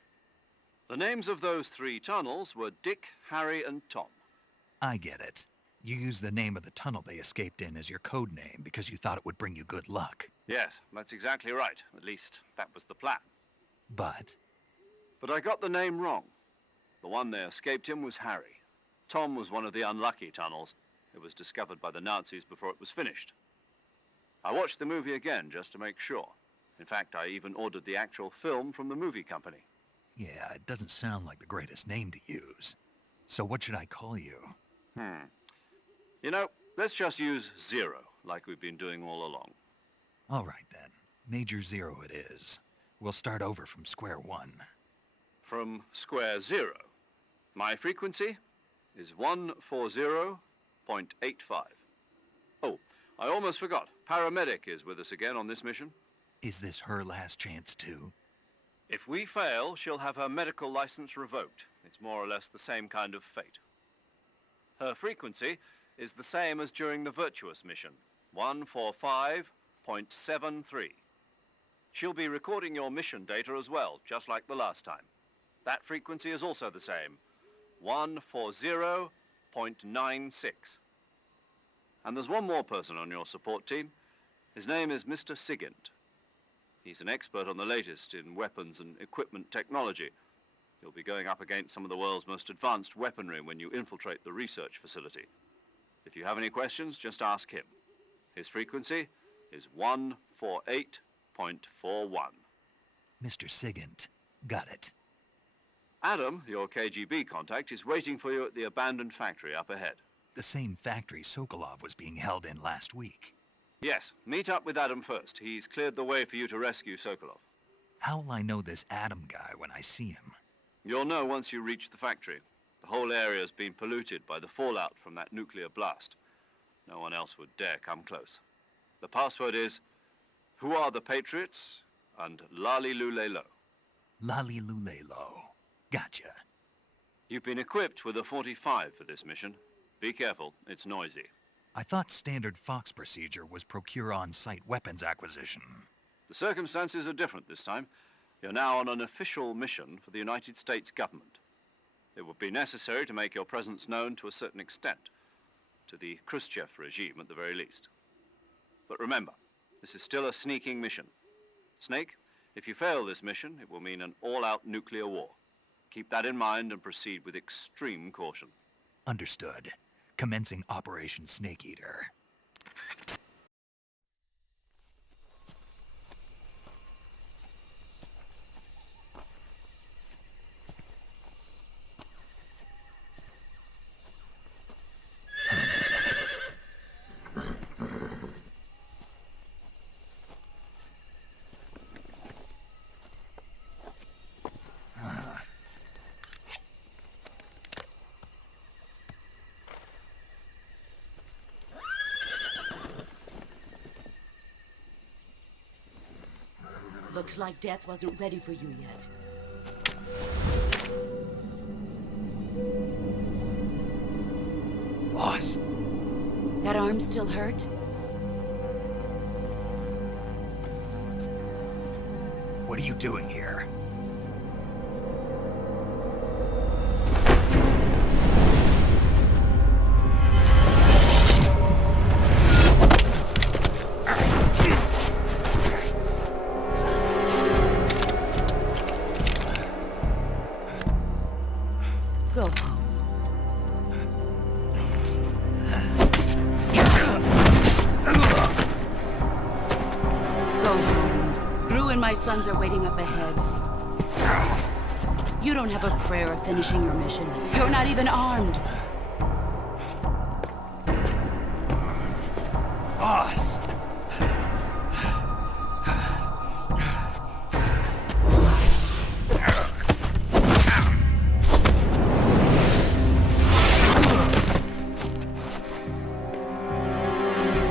The names of those 3 tunnels were Dick, Harry, and Tom. I get it. You used the name of the tunnel they escaped in as your code name because you thought it would bring you good luck. Yes, that's exactly right. At least, that was the plan. But I got the name wrong. The one they escaped in was Harry. Tom was one of the unlucky tunnels. It was discovered by the Nazis before it was finished. I watched the movie again just to make sure. In fact, I even ordered the actual film from the movie company. yeah, it doesn't sound like the greatest name to use. So what should I call you? You know, let's just use Zero, like we've been doing all along. All right then. Major Zero it is. We'll start over from square one. From square 0. My frequency is 140.85. Oh, I almost forgot. Paramedic is with us again on this mission. Is this her last chance too? If we fail, she'll have her medical license revoked. It's more or less the same kind of fate. Her frequency is the same as during the Virtuous mission, 145.73. She'll be recording your mission data as well, just like the last time. That frequency is also the same, 140.96. And there's one more person on your support team. His name is Mr. Sigint. He's an expert on the latest in weapons and equipment technology. You'll be going up against some of the world's most advanced weaponry when you infiltrate the research facility. If you have any questions, just ask him. His frequency is 148.41. Mr. Sigint. Got it. Adam, your KGB contact, is waiting for you at the abandoned factory up ahead. The same factory Sokolov was being held in last week. Yes, meet up with Adam first. He's cleared the way for you to rescue Sokolov. How will I know this Adam guy when I see him? You'll know once you reach the factory. The whole area's been polluted by the fallout from that nuclear blast. No one else would dare come close. The password is, "Who are the Patriots?" and Lali Lule Lo. Lali Lule Lo. Gotcha. You've been equipped with a 45 for this mission. Be careful, it's noisy. I thought standard Fox procedure was procure on-site weapons acquisition. The circumstances are different this time. You're now on an official mission for the United States government. It would be necessary to make your presence known to a certain extent, to the Khrushchev regime at the very least. But remember, this is still a sneaking mission. Snake, if you fail this mission, it will mean an all-out nuclear war. Keep that in mind and proceed with extreme caution. Understood. Commencing Operation Snake Eater. Boss. That arm still hurt? What are you doing here? Go home. Go home. Gru and my sons are waiting up ahead. You don't have a prayer of finishing your mission. You're not even armed. Boss!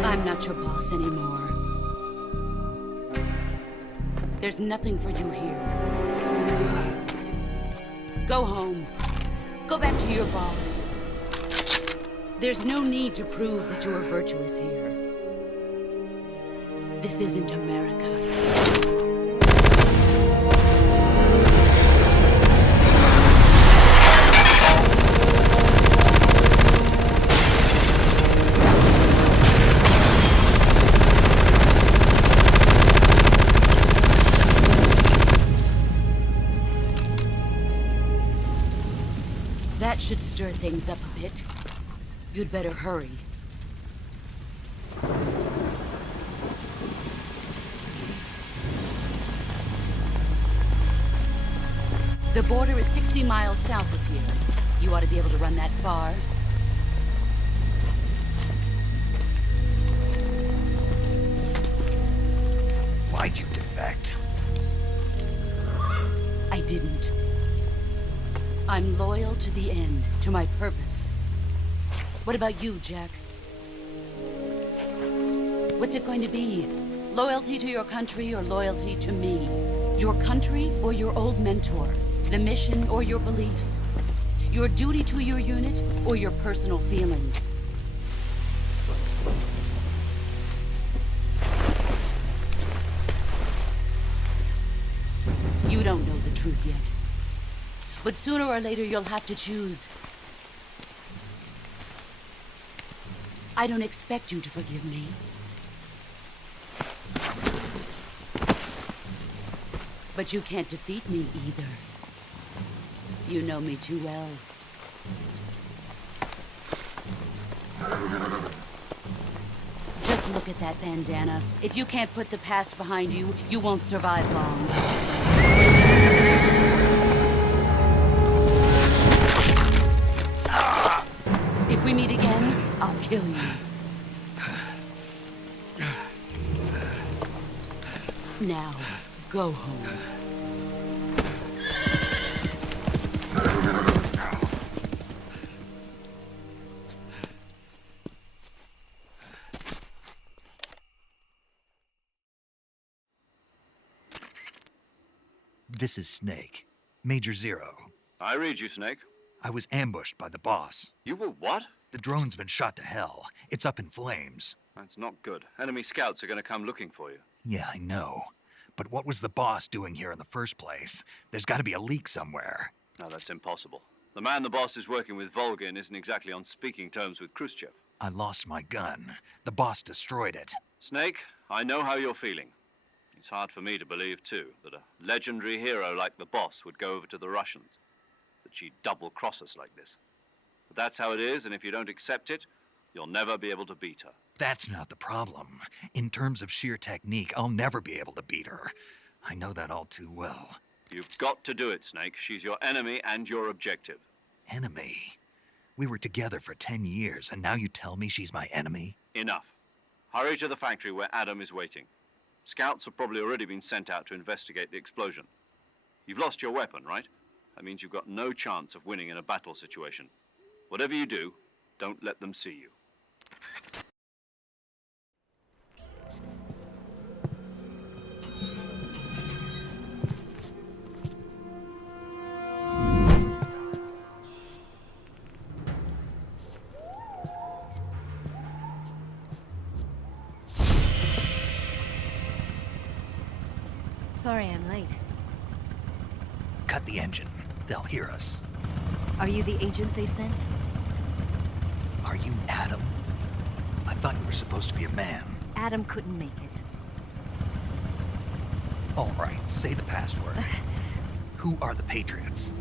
I'm not your boss anymore. There's nothing for you here. Go home. Go back to your boss. There's no need to prove that you are virtuous here. This isn't America. That should stir things up a bit. You'd better hurry. The border is 60 miles south of here. You ought to be able to run that far. Why'd you defect? I didn't. I'm loyal to the end, to my purpose. What about you, Jack? What's it going to be? Loyalty to your country or loyalty to me? Your country or your old mentor? The mission or your beliefs? Your duty to your unit or your personal feelings? You don't know the truth yet. But sooner or later you'll have to choose. I don't expect you to forgive me. But you can't defeat me either. You know me too well. Just look at that bandana. If you can't put the past behind you, you won't survive long. If we meet again, I'll kill you. Now, go home. This is Snake. Major Zero. I read you, Snake. I was ambushed by the boss. You were what? The drone's been shot to hell. It's up in flames. That's not good. Enemy scouts are going to come looking for you. Yeah, I know. But what was the boss doing here in the first place? There's got to be a leak somewhere. No, that's impossible. The man the boss is working with, Volgin, isn't exactly on speaking terms with Khrushchev. I lost my gun. The boss destroyed it. Snake, I know how you're feeling. It's hard for me to believe, too, that a legendary hero like the boss would go over to the Russians. That she'd double-cross us like this. But that's how it is, and if you don't accept it, you'll never be able to beat her. That's not the problem. In terms of sheer technique, I'll never be able to beat her. I know that all too well. You've got to do it, Snake. She's your enemy and your objective. Enemy? We were together for 10 years, and now you tell me she's my enemy? Enough. Hurry to the factory where Adam is waiting. Scouts have probably already been sent out to investigate the explosion. You've lost your weapon, right? That means you've got no chance of winning in a battle situation. Whatever you do, don't let them see you. Cut the engine. They'll hear us. Are you the agent they sent? Are you Adam? I thought you were supposed to be a man. Adam couldn't make it. All right, say the password. Who are the Patriots?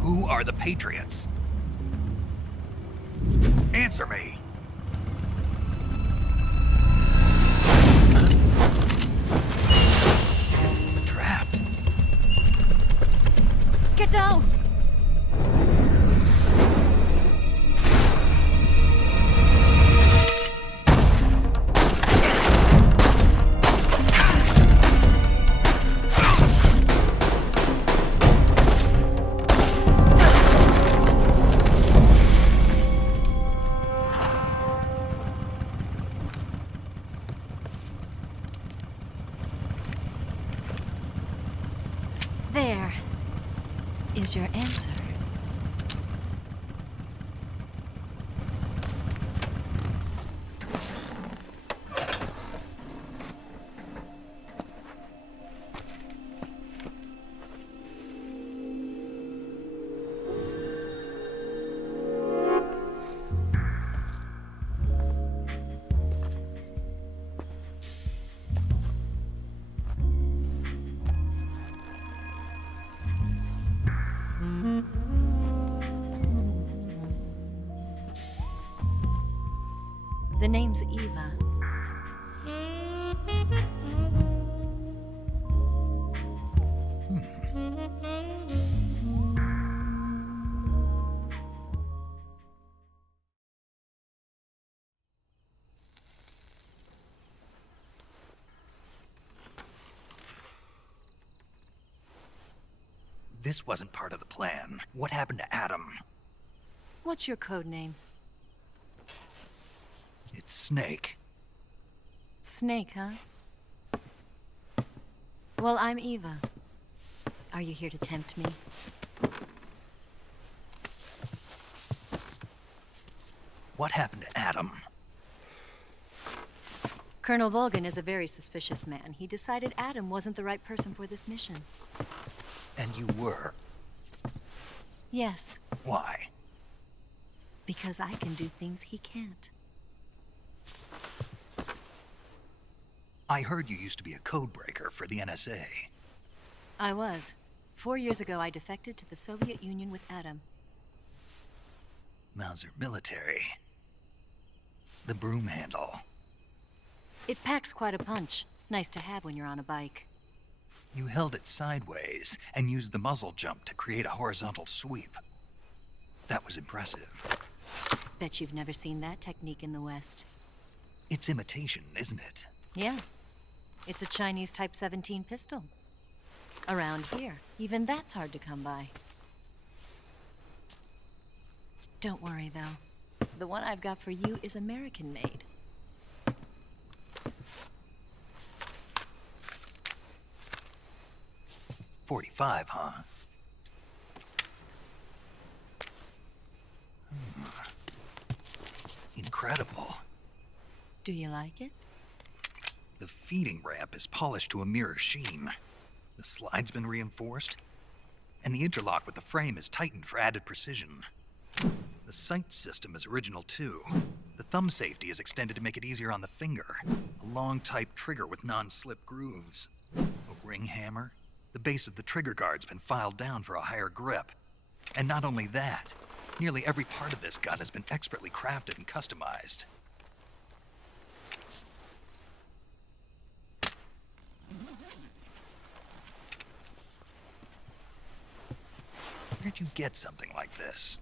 Who are the Patriots? Answer me. Trapped. Get down! There is your answer. The name's Eva. This wasn't part of the plan. What happened to Adam? What's your code name? It's Snake. Snake, huh? Well, I'm Eva. Are you here to tempt me? What happened to Adam? Colonel Volgan is a very suspicious man. He decided Adam wasn't the right person for this mission. And you were? Yes, Why? because I can do things he can't. I heard you used to be a codebreaker for the NSA. I was. 4 years ago, I defected to the Soviet Union with Adam. Mauser military. The broom handle. It packs quite a punch. Nice to have when you're on a bike. You held it sideways and used the muzzle jump to create a horizontal sweep. That was impressive. Bet you've never seen that technique in the West. It's imitation, isn't it? Yeah. It's a Chinese Type 17 pistol. Around here, even that's hard to come by. Don't worry, though. The one I've got for you is American-made. .45, huh? Incredible. Do you like it? The feeding ramp is polished to a mirror sheen. The slide's been reinforced, and the interlock with the frame is tightened for added precision. The sight system is original too. The thumb safety is extended to make it easier on the finger. A long type trigger with non-slip grooves. A ring hammer. The base of the trigger guard's been filed down for a higher grip. And not only that, nearly every part of this gun has been expertly crafted and customized. Where'd you get something like this?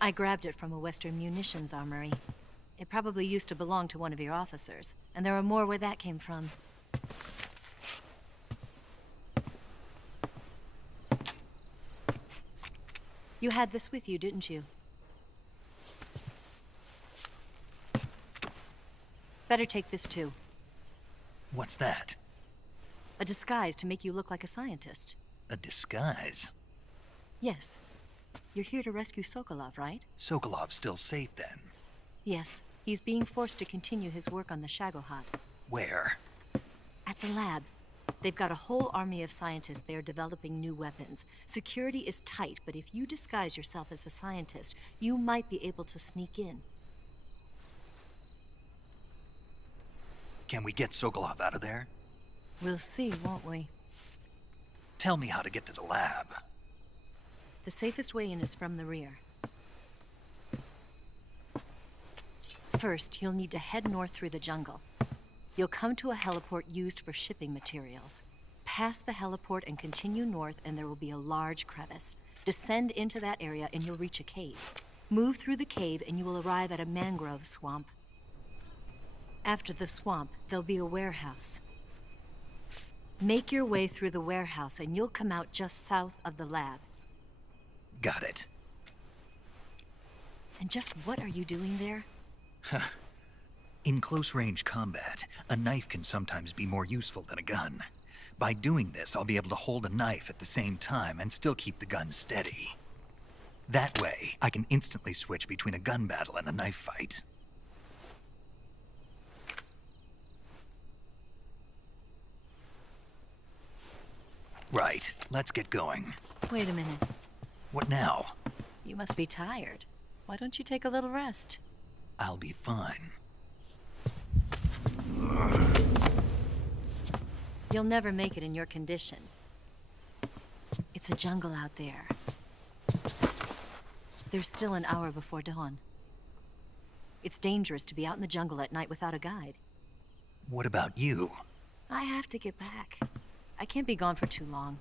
I grabbed it from a Western munitions armory. It probably used to belong to one of your officers, and there are more where that came from. You had this with you, didn't you? Better take this too. What's that? A disguise to make you look like a scientist. A disguise? Yes. You're here to rescue Sokolov, right? Sokolov's still safe then? Yes. He's being forced to continue his work on the Shagohod. Where? At the lab. They've got a whole army of scientists there developing new weapons. Security is tight, but if you disguise yourself as a scientist, you might be able to sneak in. Can we get Sokolov out of there? We'll see, won't we? Tell me how to get to the lab. The safest way in is from the rear. First, you'll need to head north through the jungle. You'll come to a heliport used for shipping materials. Pass the heliport and continue north, and there will be a large crevice. Descend into that area and you'll reach a cave. Move through the cave and you will arrive at a mangrove swamp. After the swamp, there'll be a warehouse. Make your way through the warehouse and you'll come out just south of the lab. Got it. And just what are you doing there? In close-range combat, a knife can sometimes be more useful than a gun. By doing this, I'll be able to hold a knife at the same time and still keep the gun steady. That way, I can instantly switch between a gun battle and a knife fight. Right, let's get going. Wait a minute. What now? You must be tired. Why don't you take a little rest? I'll be fine. You'll never make it in your condition. It's a jungle out there. There's still an hour before dawn. It's dangerous to be out in the jungle at night without a guide. What about you? I have to get back. I can't be gone for too long.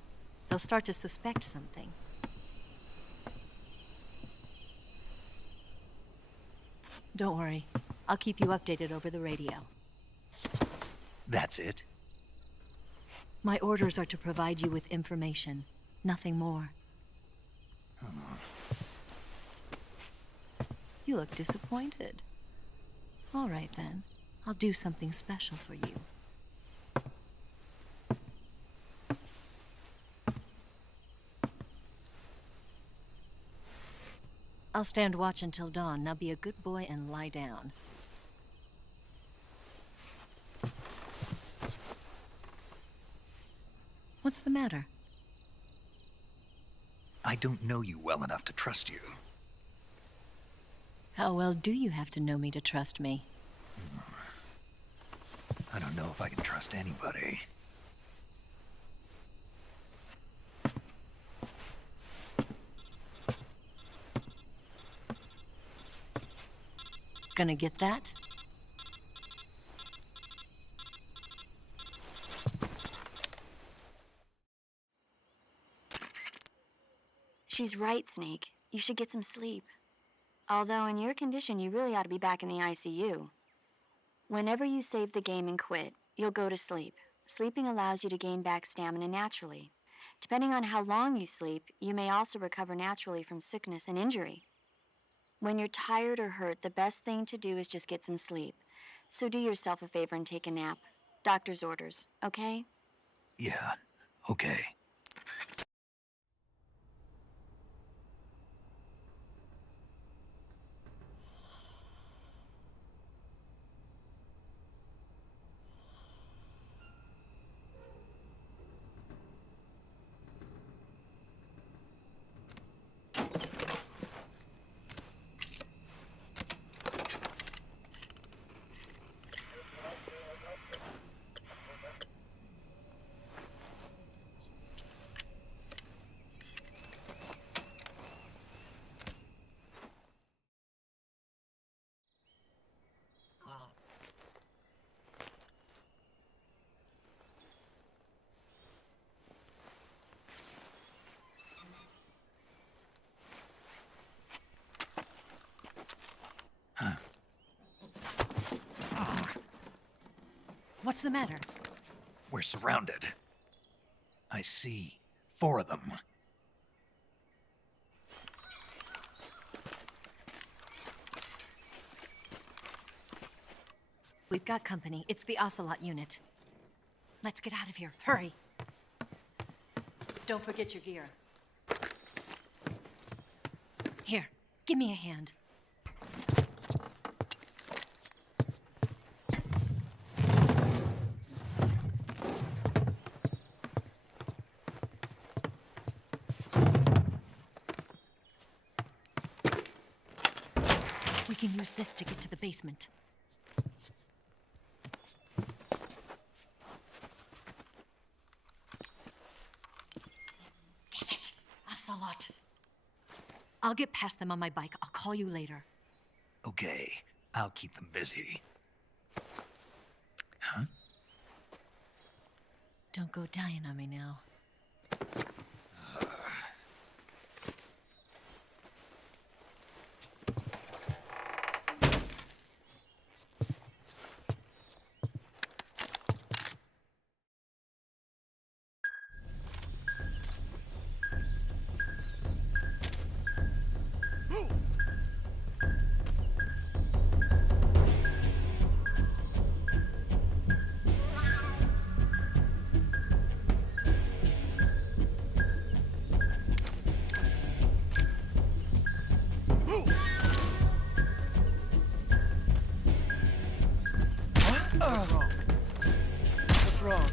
They'll start to suspect something. Don't worry. I'll keep you updated over the radio. That's it? My orders are to provide you with information. Nothing more. You look disappointed. All right, then. I'll do something special for you. I'll stand watch until dawn. Now be a good boy and lie down. What's the matter? I don't know you well enough to trust you. How well do you have to know me to trust me? I don't know if I can trust anybody. Gonna get that? She's right, Snake. You should get some sleep. Although in your condition, you really ought to be back in the ICU. Whenever you save the game and quit, you'll go to sleep. Sleeping allows you to gain back stamina naturally. Depending on how long you sleep, you may also recover naturally from sickness and injury. When you're tired or hurt, the best thing to do is just get some sleep. So do yourself a favor and take a nap. Doctor's orders, okay? Yeah, okay. What's the matter? We're surrounded. I see 4 of them. We've got company. It's the Ocelot unit. Let's get out of here. Hurry. Don't forget your gear. Here, give me a hand. We can use this to get to the basement. Damn it! Ocelot. I'll get past them on my bike. I'll call you later. Okay, I'll keep them busy. Huh? Don't go dying on me now. What's wrong?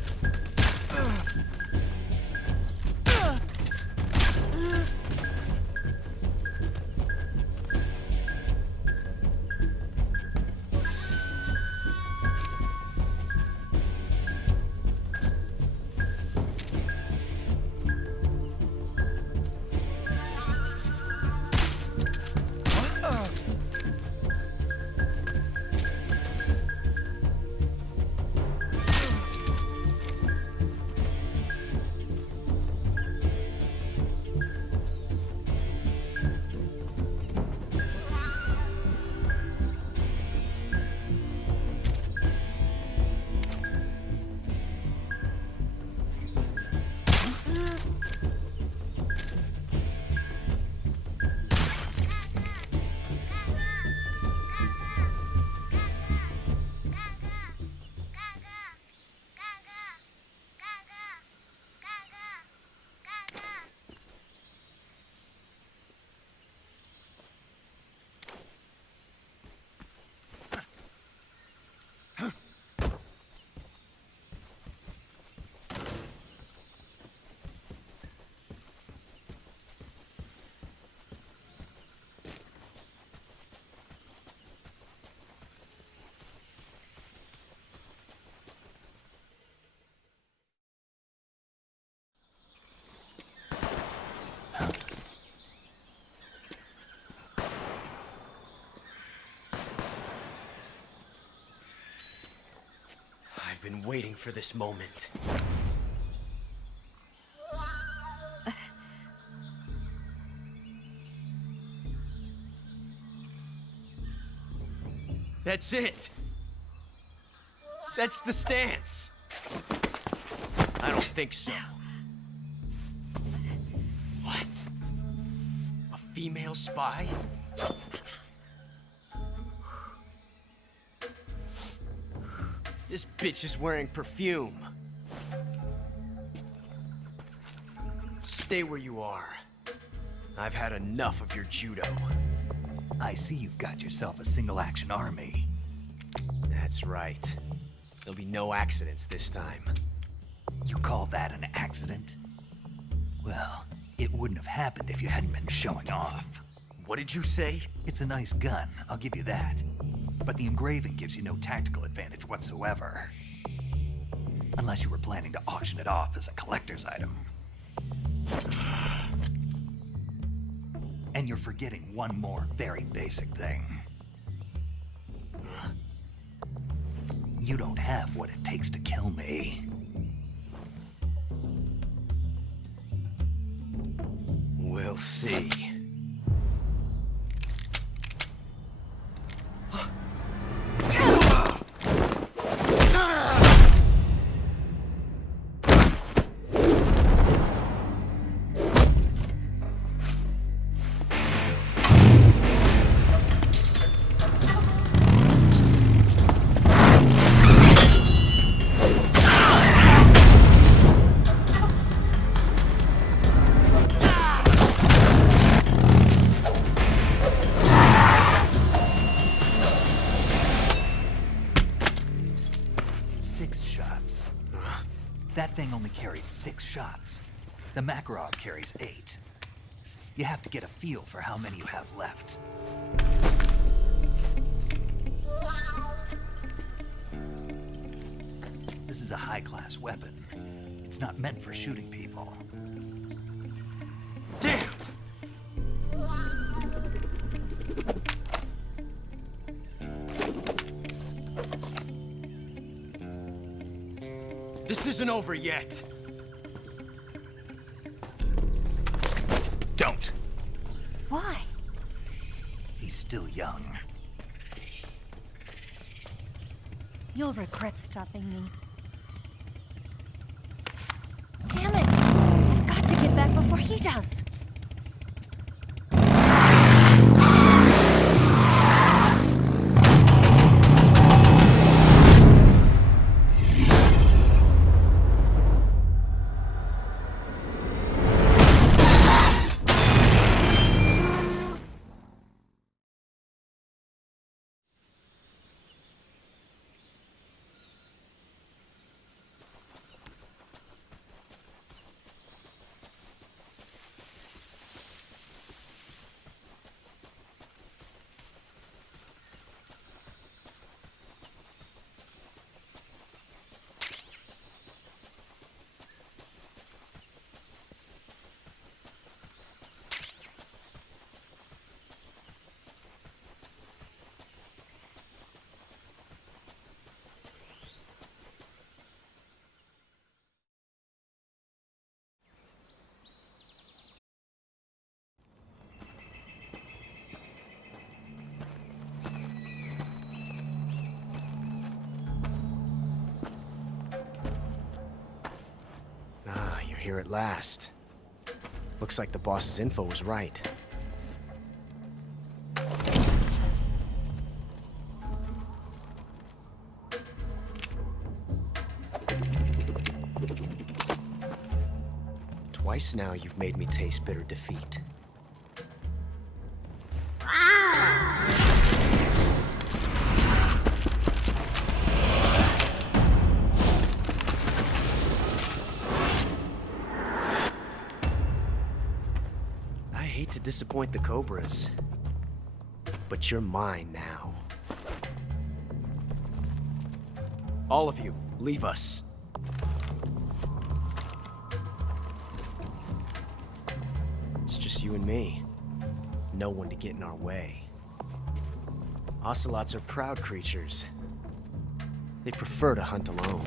I've been waiting for this moment. That's it. That's the stance. I don't think so. What? A female spy? This bitch is wearing perfume. Stay where you are. I've had enough of your judo. I see you've got yourself a single-action army. That's right. There'll be no accidents this time. You call that an accident? Well, it wouldn't have happened if you hadn't been showing off. What did you say? It's a nice gun, I'll give you that. But the engraving gives you no tactical advantage whatsoever. Unless you were planning to auction it off as a collector's item. And you're forgetting one more very basic thing. You don't have what it takes to kill me. We'll see. That thing only carries 6 shots. The Makarov carries 8. You have to get a feel for how many you have left. This is a high-class weapon. It's not meant for shooting people. Damn! This isn't over yet. Don't. Why? He's still young. You'll regret stopping me. Damn it! I've got to get back before he does. Here at last. Looks like the boss's info was right. Twice now you've made me taste bitter defeat. Disappoint the Cobras, but you're mine now. All of you, leave us. It's just you and me. No one to get in our way. Ocelots are proud creatures. They prefer to hunt alone.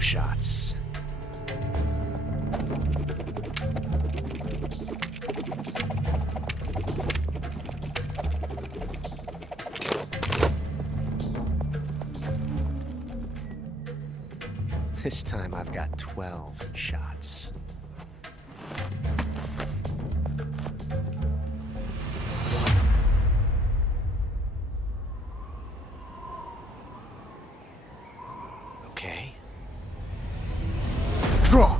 Shots. This time I've got 12 shots. Okay. Draw!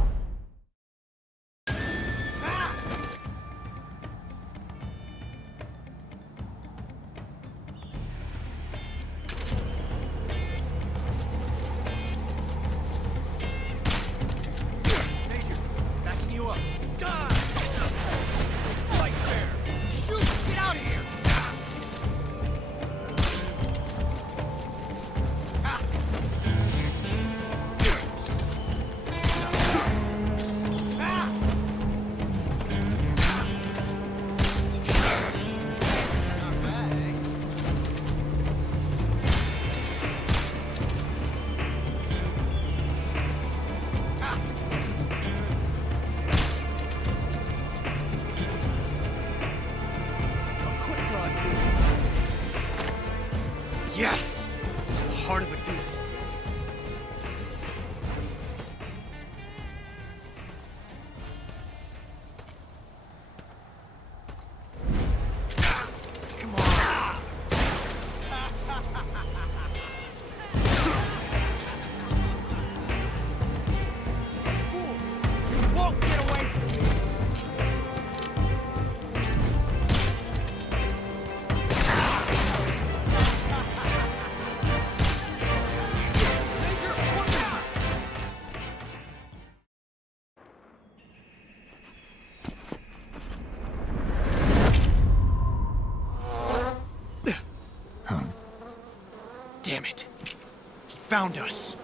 found us.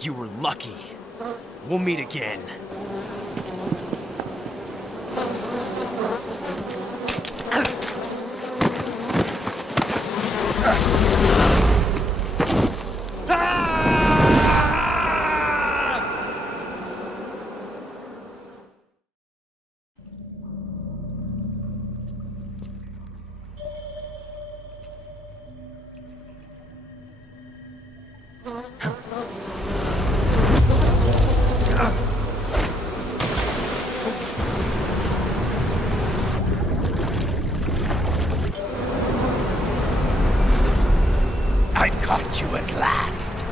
You were lucky. We'll meet again. I've caught you at last.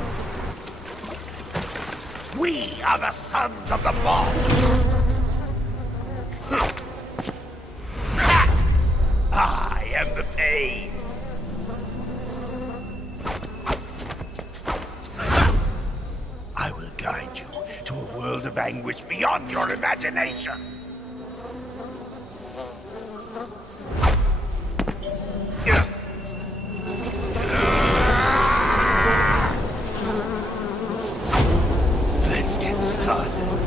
We are the sons of the boss. I am the pain. I will guide you to a world of anguish beyond your imagination. Let's get started.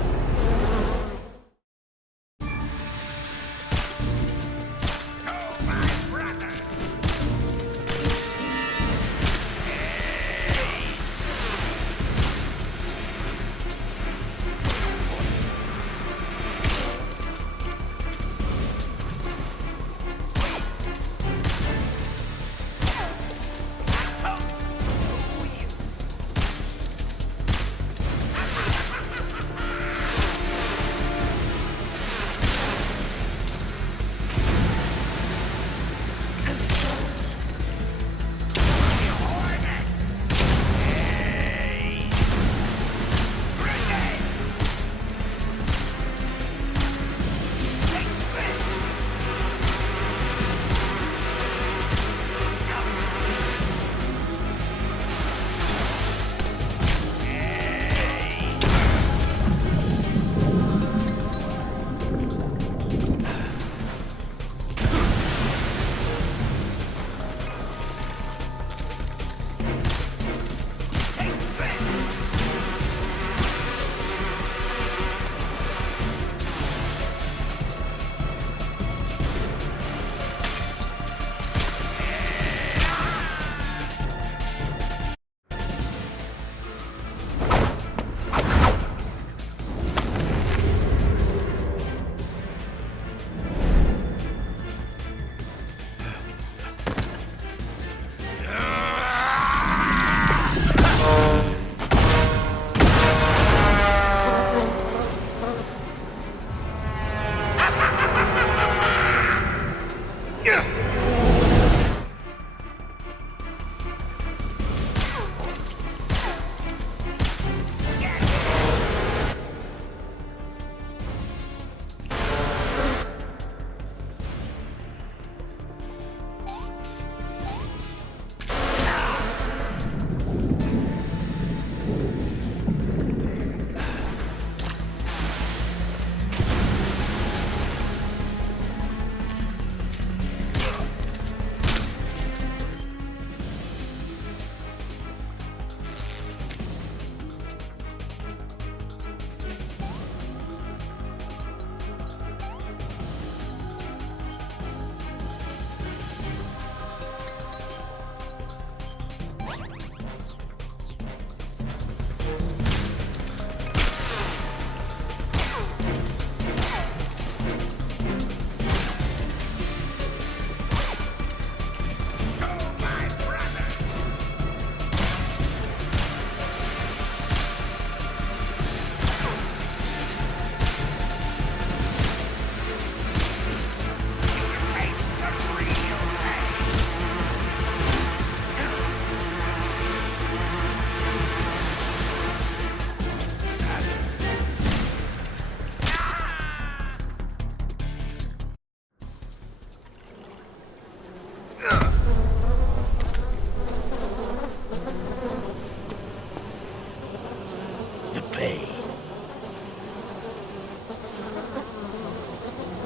pain.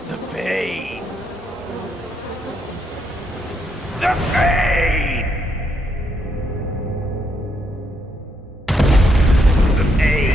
The pain. The pain! The pain!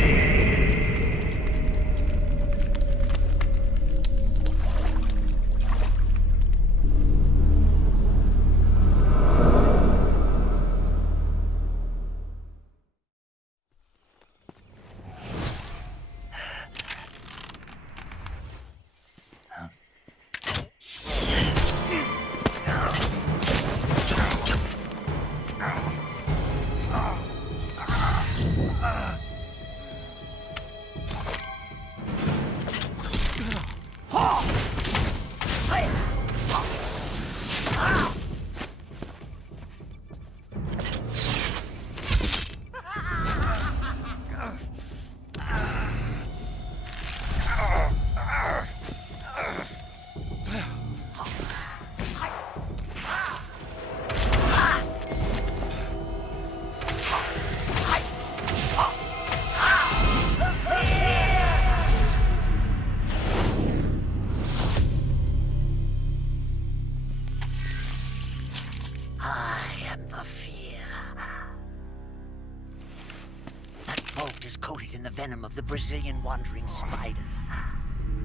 Venom of the Brazilian wandering spider.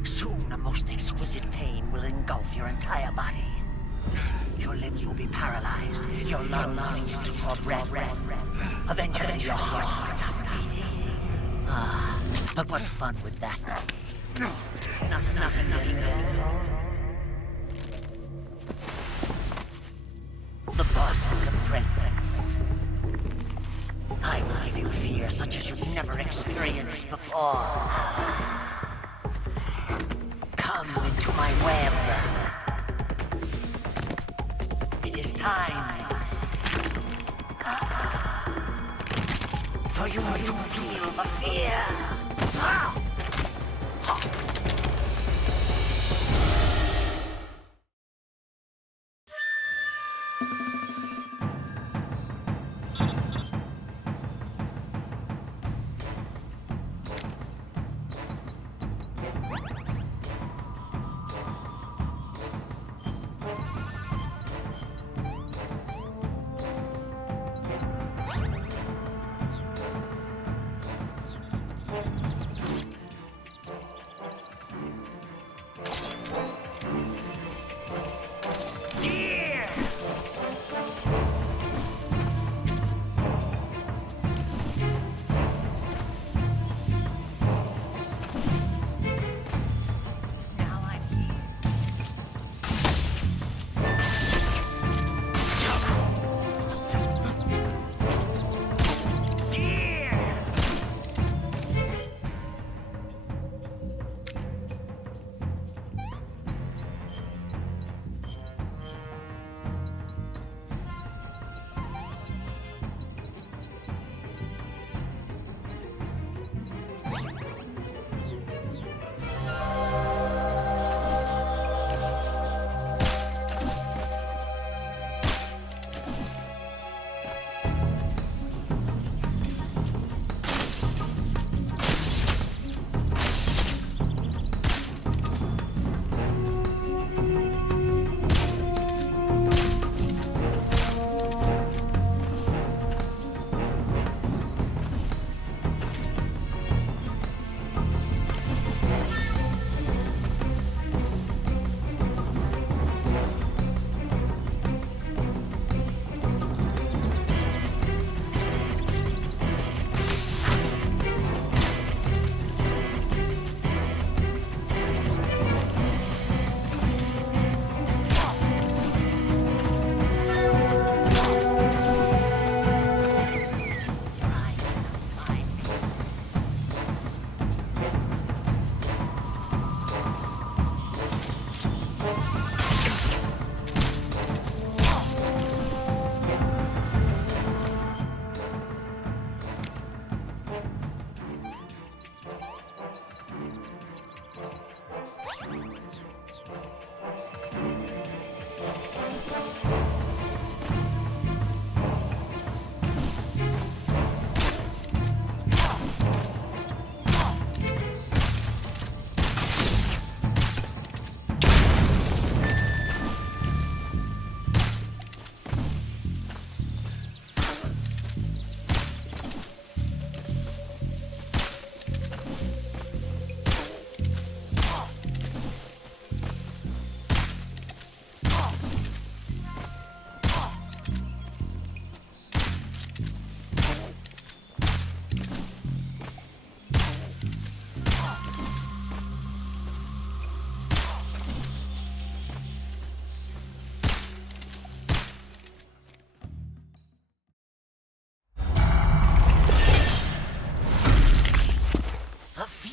Soon a most exquisite pain will engulf your entire body. Your limbs will be paralyzed, your lungs cease to draw breath. Eventually your heart will stop beating. But what fun would that be? Nothing at all. The boss's apprentice. I will give you fear such as you've never experienced before. Come into my web. It is time for you to feel the fear.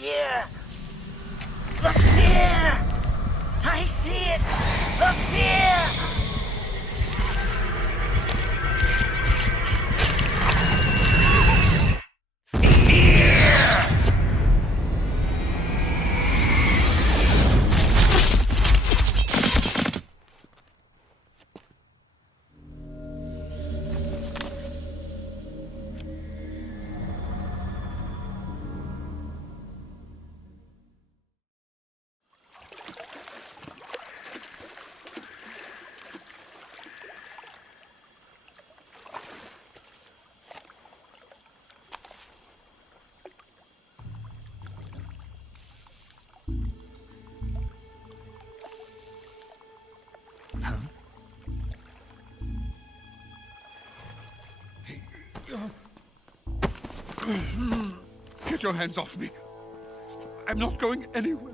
fear! The fear! I see it! The fear! Get your hands off me. I'm not going anywhere.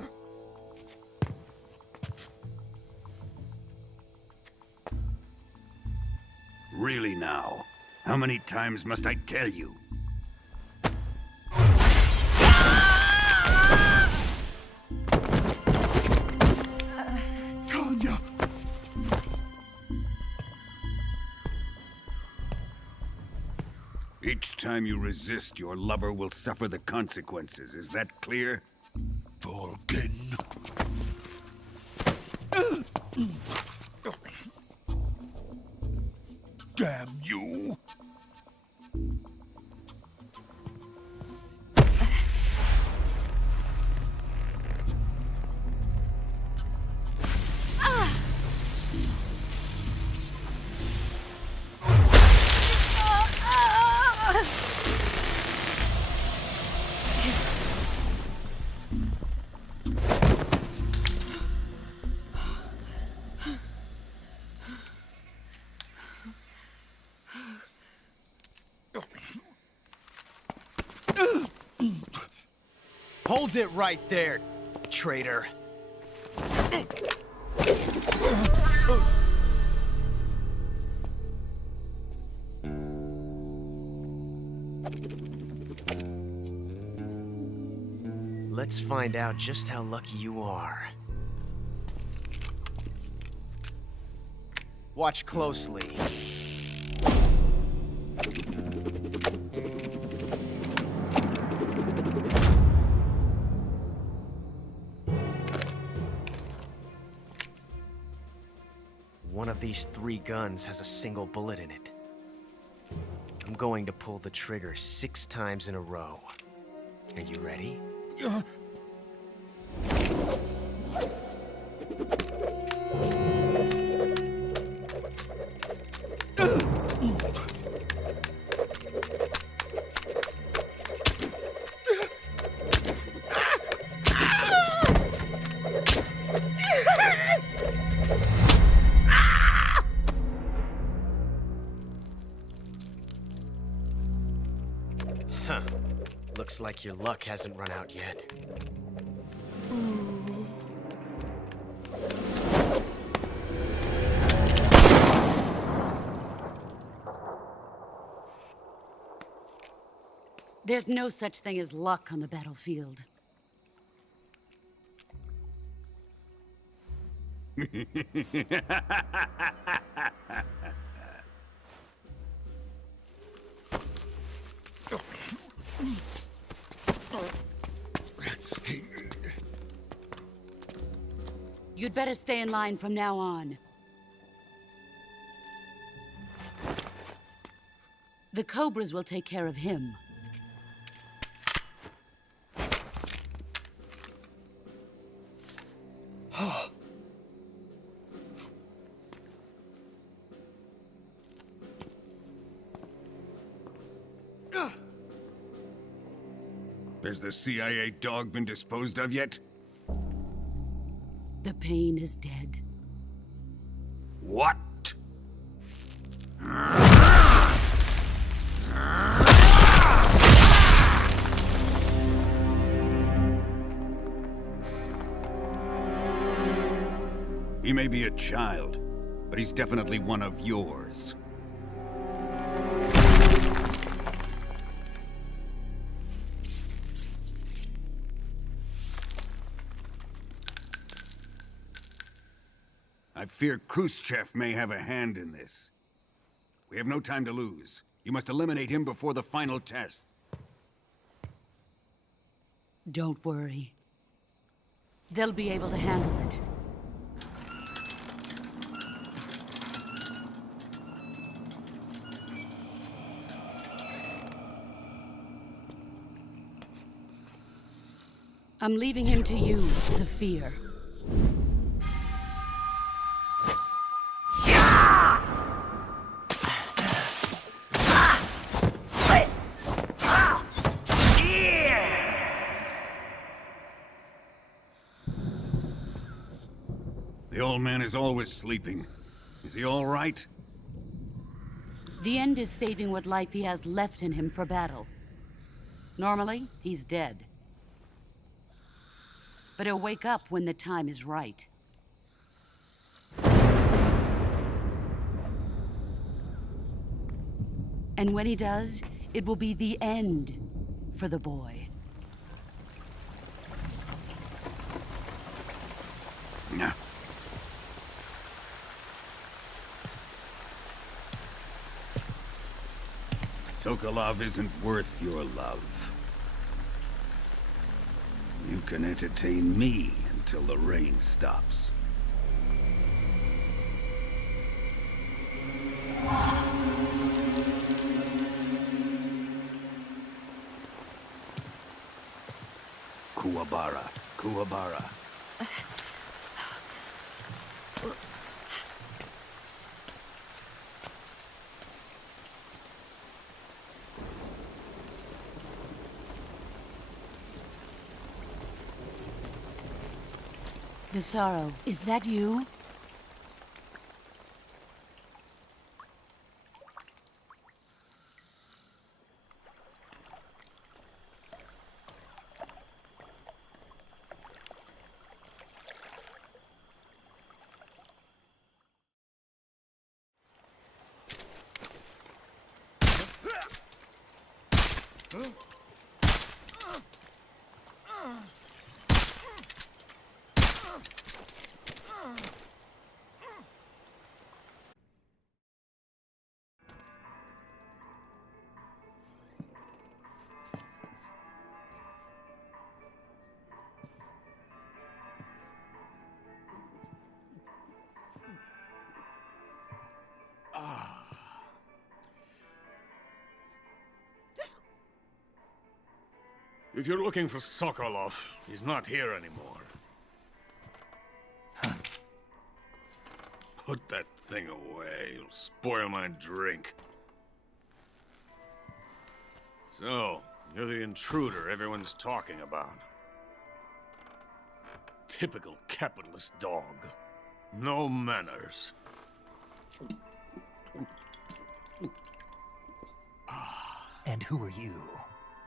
Really now? How many times must I tell you? Tanya! Each time you resist, your lover will suffer the consequences. Is that clear? Vulcan. Damn you! Hold it right there, traitor. Let's find out just how lucky you are. Watch closely. One of these 3 guns has a single bullet in it. I'm going to pull the trigger 6 times in a row. Are you ready? Huh. Looks like your luck hasn't run out yet. There's no such thing as luck on the battlefield. You'd better stay in line from now on. The Cobras will take care of him. Has the CIA dog been disposed of yet? The pain is dead. What? He may be a child, but he's definitely one of yours. I fear Khrushchev may have a hand in this. We have no time to lose. You must eliminate him before the final test. Don't worry. They'll be able to handle it. I'm leaving him to you, the fear. The old man is always sleeping. Is he all right? The end is saving what life he has left in him for battle. Normally, he's dead. But he'll wake up when the time is right. And when he does, it will be the end for the boy. Sokolov isn't worth your love. You can entertain me until the rain stops. Kuwabara, Kuwabara. Desaro, is that you? If you're looking for Sokolov, he's not here anymore. Put that thing away. You'll spoil my drink. So, you're the intruder everyone's talking about. Typical capitalist dog. No manners. And who are you?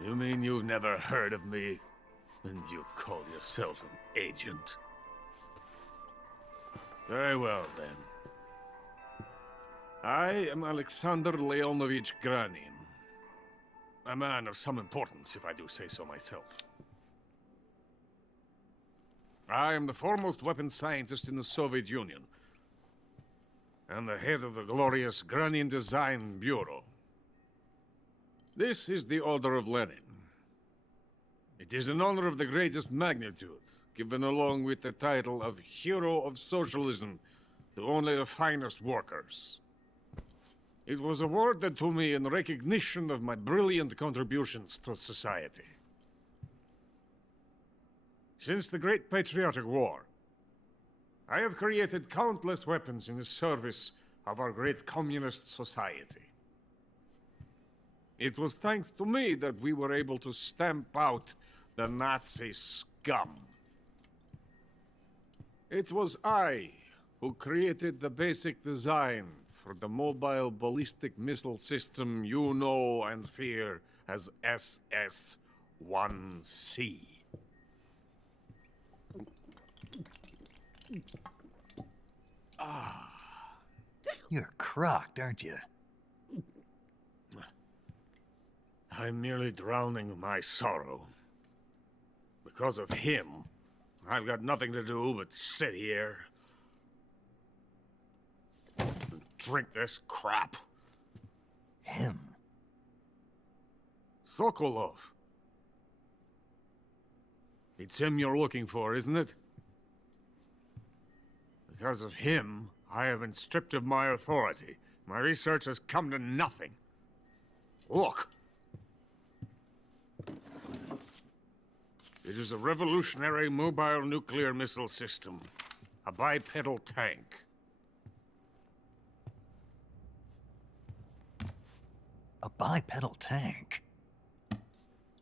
You mean you've never heard of me? And you call yourself an agent? Very well, then. I am Alexander Leonovich Granin. A man of some importance, if I do say so myself. I am the foremost weapons scientist in the Soviet Union, and the head of the glorious Granin Design Bureau. This is the Order of Lenin. It is an honor of the greatest magnitude, given along with the title of Hero of Socialism to only the finest workers. It was awarded to me in recognition of my brilliant contributions to society. Since the Great Patriotic War, I have created countless weapons in the service of our great communist society. It was thanks to me that we were able to stamp out the Nazi scum. It was I who created the basic design for the mobile ballistic missile system you know and fear as SS-1C. You're crocked, aren't you? I'm merely drowning my sorrow. Because of him, I've got nothing to do but sit here, drink this crap. Him? Sokolov. It's him you're looking for, isn't it? Because of him, I have been stripped of my authority. My research has come to nothing. Look. It is a revolutionary mobile nuclear missile system. A bipedal tank. A bipedal tank?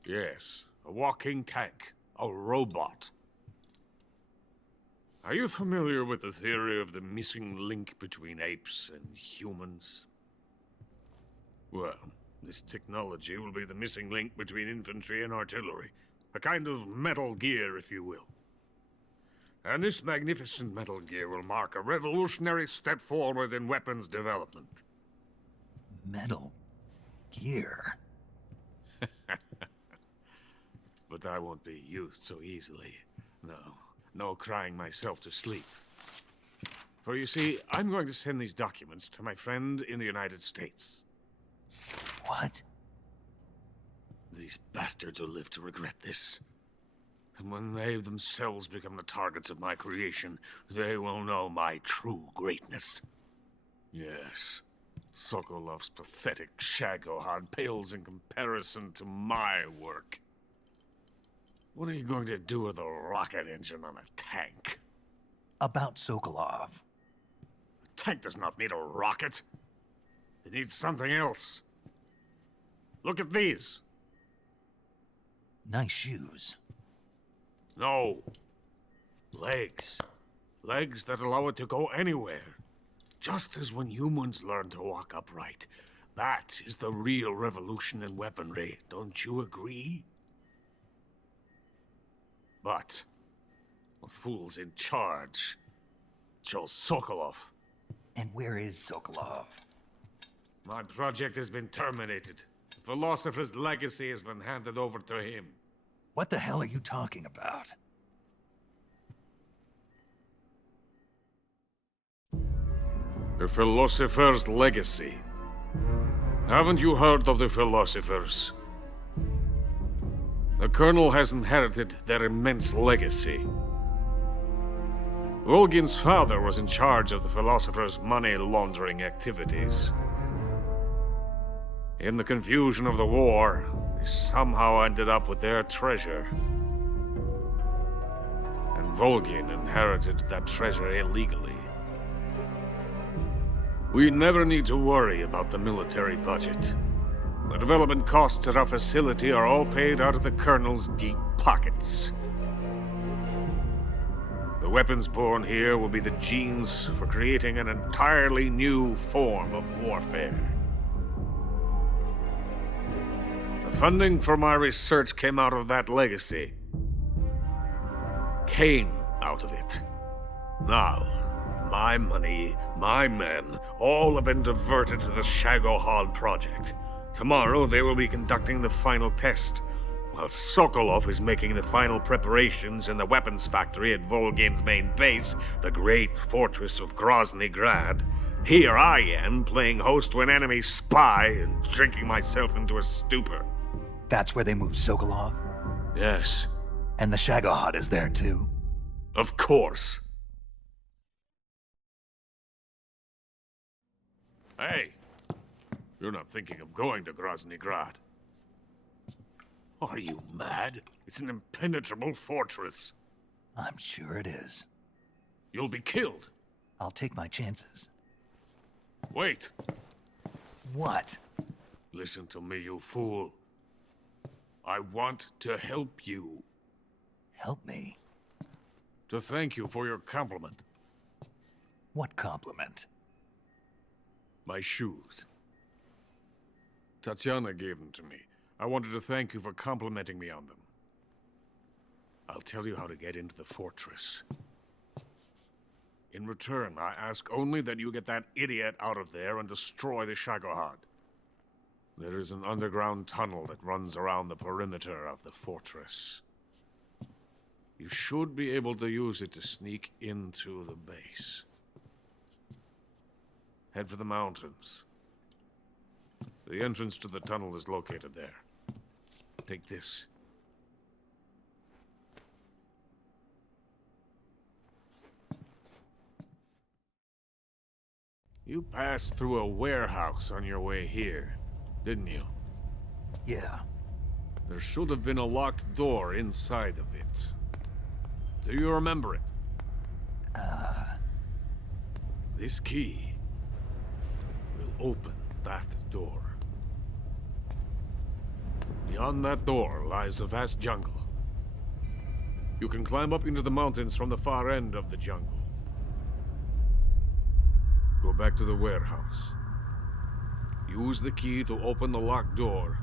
Yes, a walking tank. A robot. Are you familiar with the theory of the missing link between apes and humans? Well, this technology will be the missing link between infantry and artillery. A kind of Metal Gear, if you will. And this magnificent Metal Gear will mark a revolutionary step forward in weapons development. Metal Gear? But I won't be used so easily. No crying myself to sleep. For you see, I'm going to send these documents to my friend in the United States. What? These bastards will live to regret this. And when they themselves become the targets of my creation, they will know my true greatness. Yes, Sokolov's pathetic Shagohod pales in comparison to my work. What are you going to do with a rocket engine on a tank? About Sokolov. A tank does not need a rocket. It needs something else. Look at these. Nice shoes. No. Legs. Legs that allow it to go anywhere. Just as when humans learn to walk upright. That is the real revolution in weaponry. Don't you agree? But the fool's in charge. Joe Sokolov. And where is Sokolov? My project has been terminated. The philosopher's legacy has been handed over to him. What the hell are you talking about? The philosopher's legacy. Haven't you heard of the philosophers? The Colonel has inherited their immense legacy. Volgin's father was in charge of the philosophers' money laundering activities. In the confusion of the war, he somehow ended up with their treasure. And Volgin inherited that treasure illegally. We never need to worry about the military budget. The development costs at our facility are all paid out of the Colonel's deep pockets. The weapons born here will be the genes for creating an entirely new form of warfare. The funding for my research came out of that legacy. Came out of it. Now, my money, my men, all have been diverted to the Shagohod project. Tomorrow, they will be conducting the final test, while Sokolov is making the final preparations in the weapons factory at Volgin's main base, the great fortress of Grozny Grad. Here I am, playing host to an enemy spy and drinking myself into a stupor. That's where they moved Sokolov? Yes. And the Shagohod is there too? Of course. Hey! You're not thinking of going to Grozny Grad. Are you mad? It's an impenetrable fortress. I'm sure it is. You'll be killed. I'll take my chances. Wait. What? Listen to me, you fool. I want to help you. Help me? To thank you for your compliment. What compliment? My shoes. Tatiana gave them to me. I wanted to thank you for complimenting me on them. I'll tell you how to get into the fortress. In return, I ask only that you get that idiot out of there and destroy the Shagohod. There is an underground tunnel that runs around the perimeter of the fortress. You should be able to use it to sneak into the base. head for the mountains. The entrance to the tunnel is located there. Take this. You passed through a warehouse on your way here, didn't you? Yeah. There should have been a locked door inside of it. Do you remember it? This key will open that door. Beyond that door lies a vast jungle. You can climb up into the mountains from the far end of the jungle. Go back to the warehouse. Use the key to open the locked door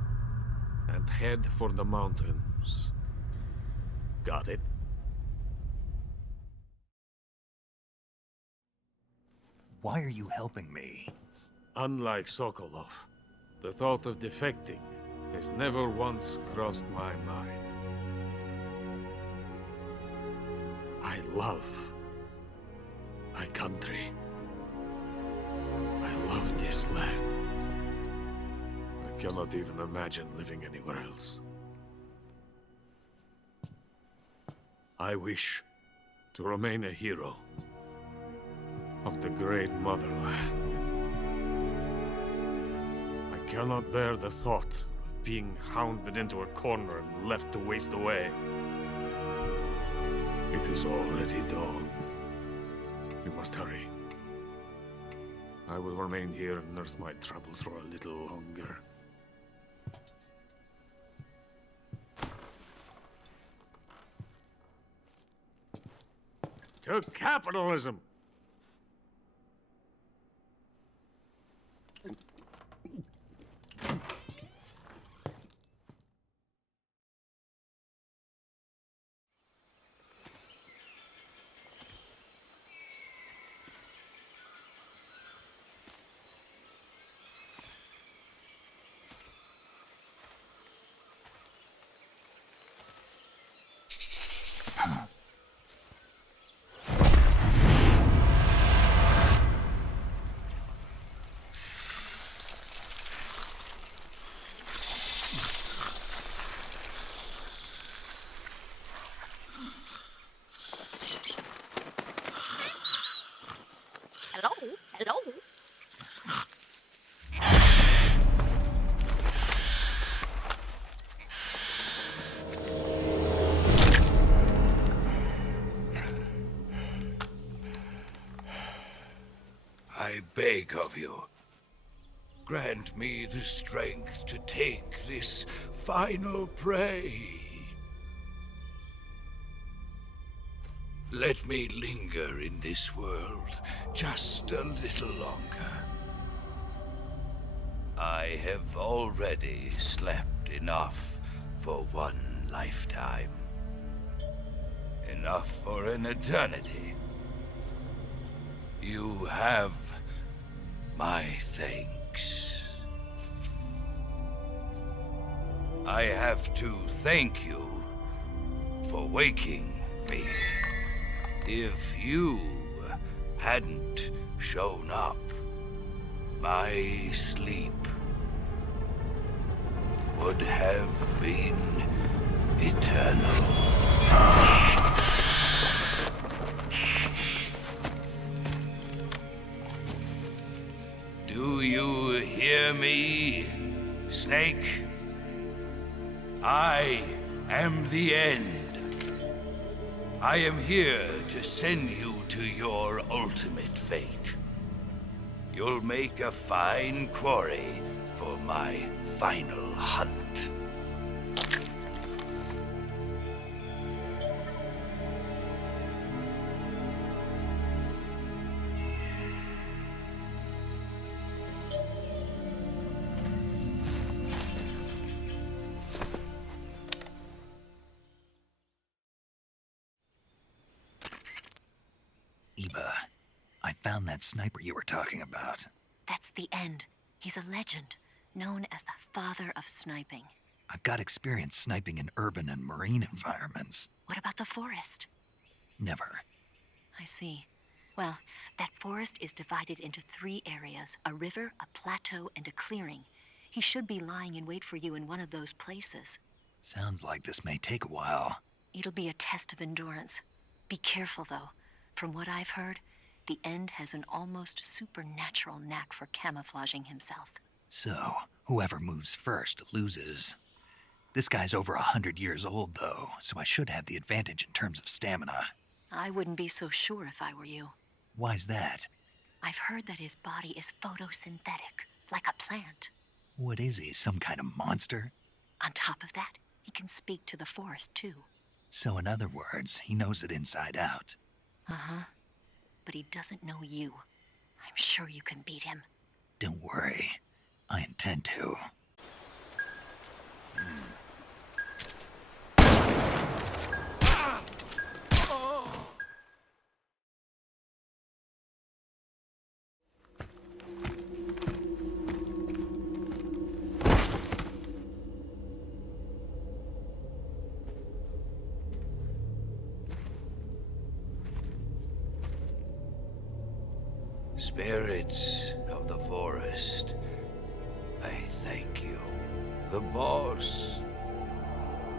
and head for the mountains. Got it? Why are you helping me? Unlike Sokolov, the thought of defecting has never once crossed my mind. I love my country. I love this land. I cannot even imagine living anywhere else. I wish to remain a hero of the great motherland. I cannot bear the thought of being hounded into a corner and left to waste away. It is already dawn. You must hurry. I will remain here and nurse my troubles for a little longer. To capitalism! Hello? I beg of you, grant me the strength to take this final prey. Let me linger in this world just a little longer. I have already slept enough for one lifetime. Enough for an eternity. You have my thanks. I have to thank you for waking me. If you hadn't shown up, my sleep would have been eternal. Do you hear me, Snake? I am the end. I am here to send you to your ultimate fate. You'll make a fine quarry for my final hunt. Eva, I found that sniper you were talking about. That's the end. He's a legend, known as the father of sniping. I've got experience sniping in urban and marine environments. What about the forest? Never. I see. Well, that forest is divided into 3 areas, a river, a plateau, and a clearing. He should be lying in wait for you in one of those places. Sounds like this may take a while. It'll be a test of endurance. Be careful, though. From what I've heard, the End has an almost supernatural knack for camouflaging himself. So, whoever moves first loses. This guy's over 100 years old, though, so I should have the advantage in terms of stamina. I wouldn't be so sure if I were you. Why's that? I've heard that his body is photosynthetic, like a plant. What is he, some kind of monster? On top of that, he can speak to the forest, too. So in other words, he knows it inside out. Uh-huh. But he doesn't know you. I'm sure you can beat him. Don't worry. I intend to. Spirits of the forest, I thank you. The boss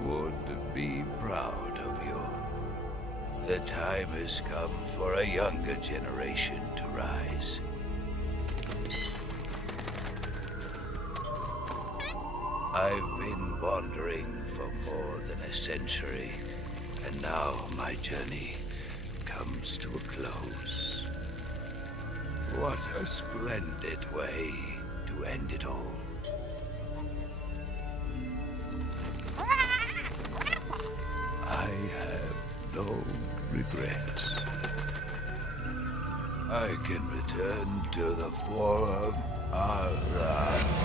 would be proud of you. The time has come for a younger generation to rise. I've been wandering for more than a century, and now my journey comes to a close. What a splendid way to end it all. I have no regrets. I can return to the form of the...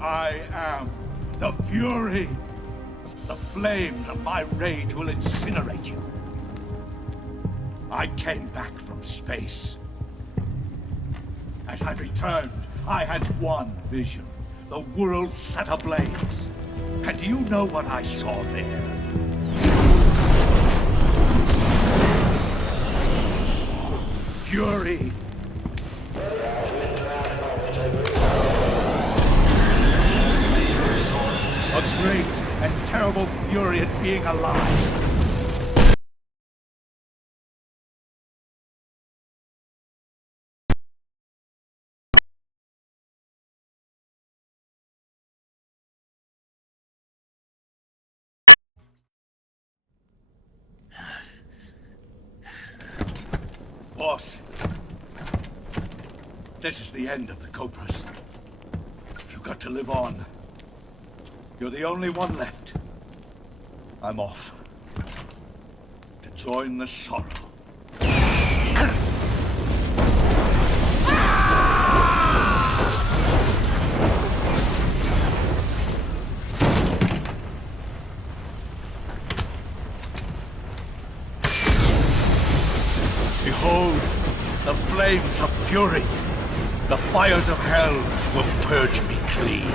I am the Fury. The flames of my rage will incinerate you. I came back from space. As I returned, I had one vision. The world set ablaze. And do you know what I saw there? Fury. A great and terrible fury at being alive. Boss, this is the end of the Cobras. You've got to live on. You're the only one left. I'm off. To join the sorrow. Behold, the flames of fury. The fires of hell will purge me clean.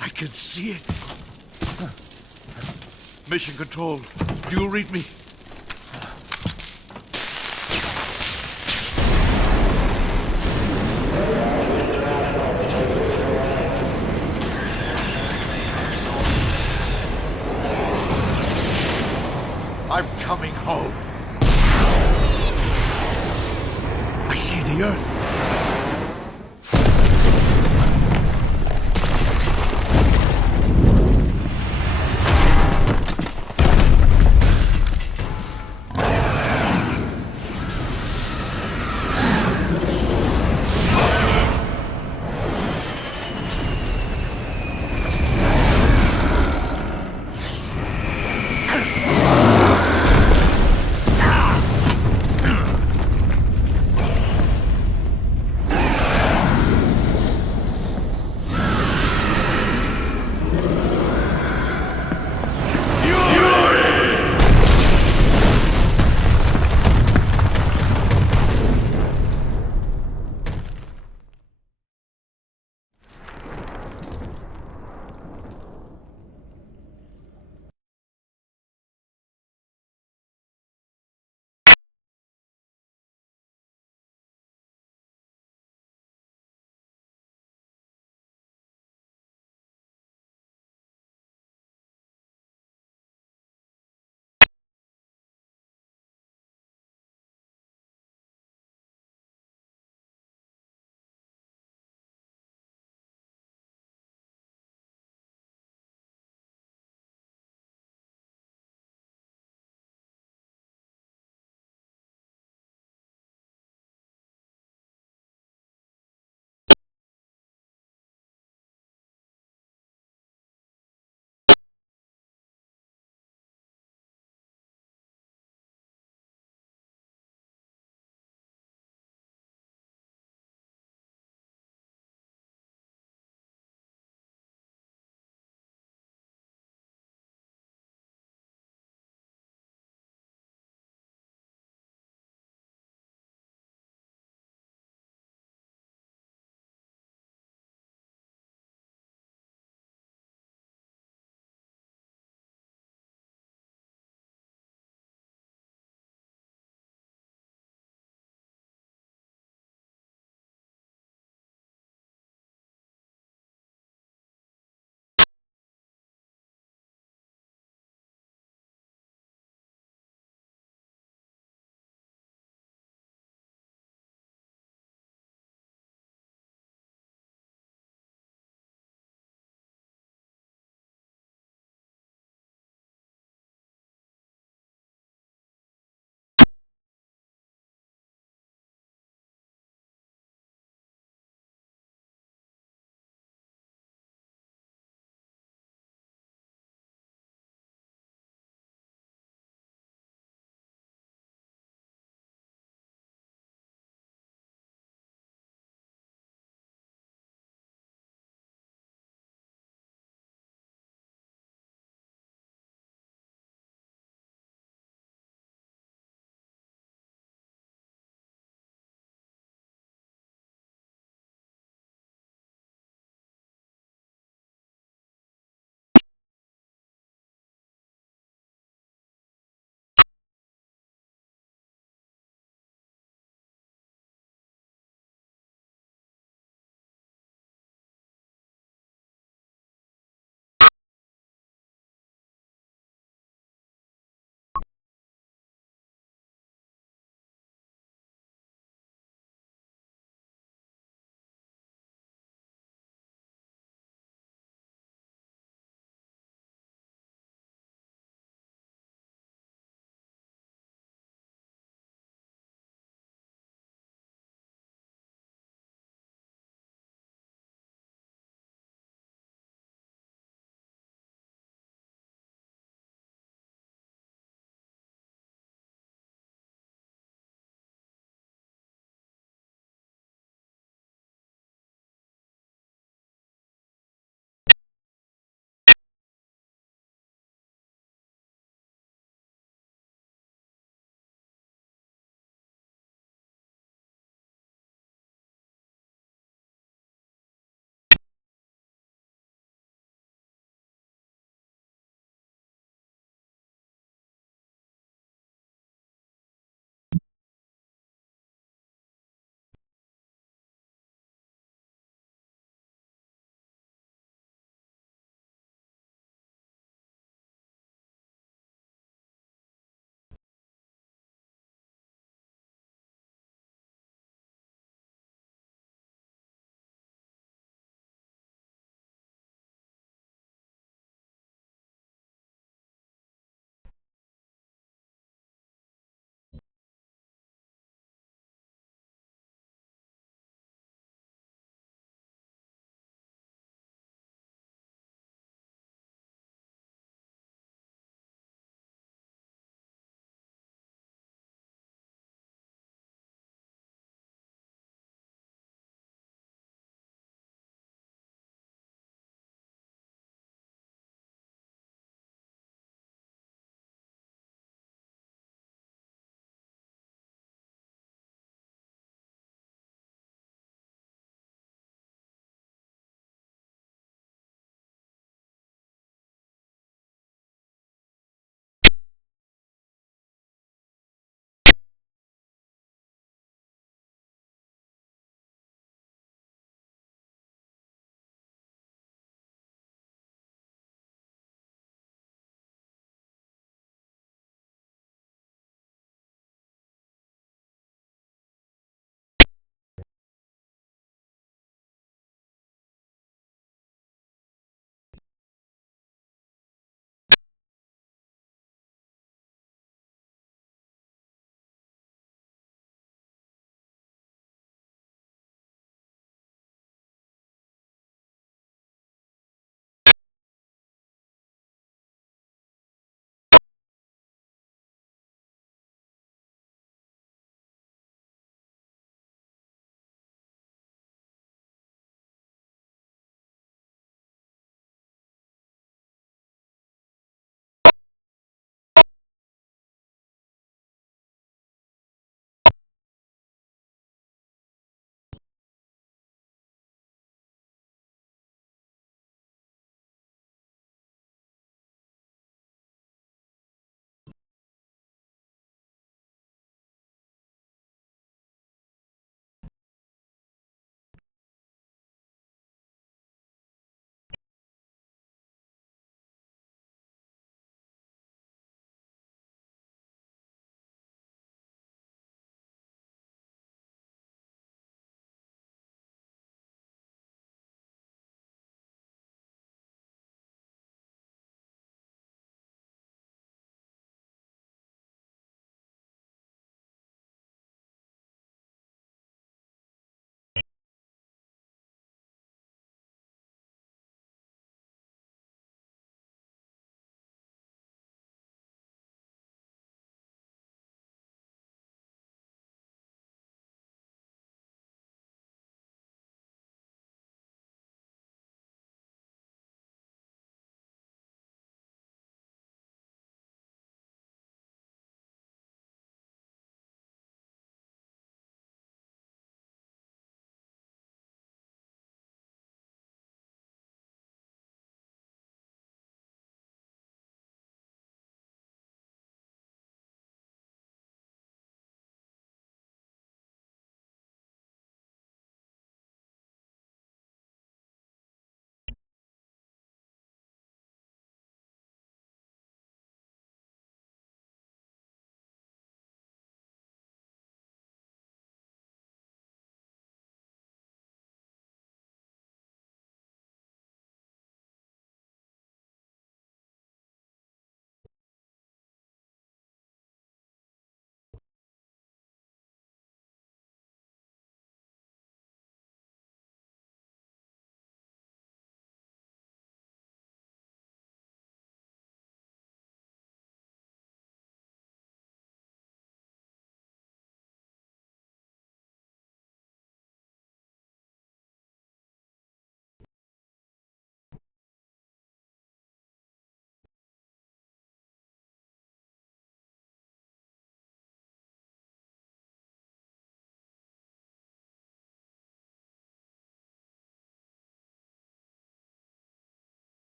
I can see it. Mission Control, do you read me? I'm coming home. I see the Earth.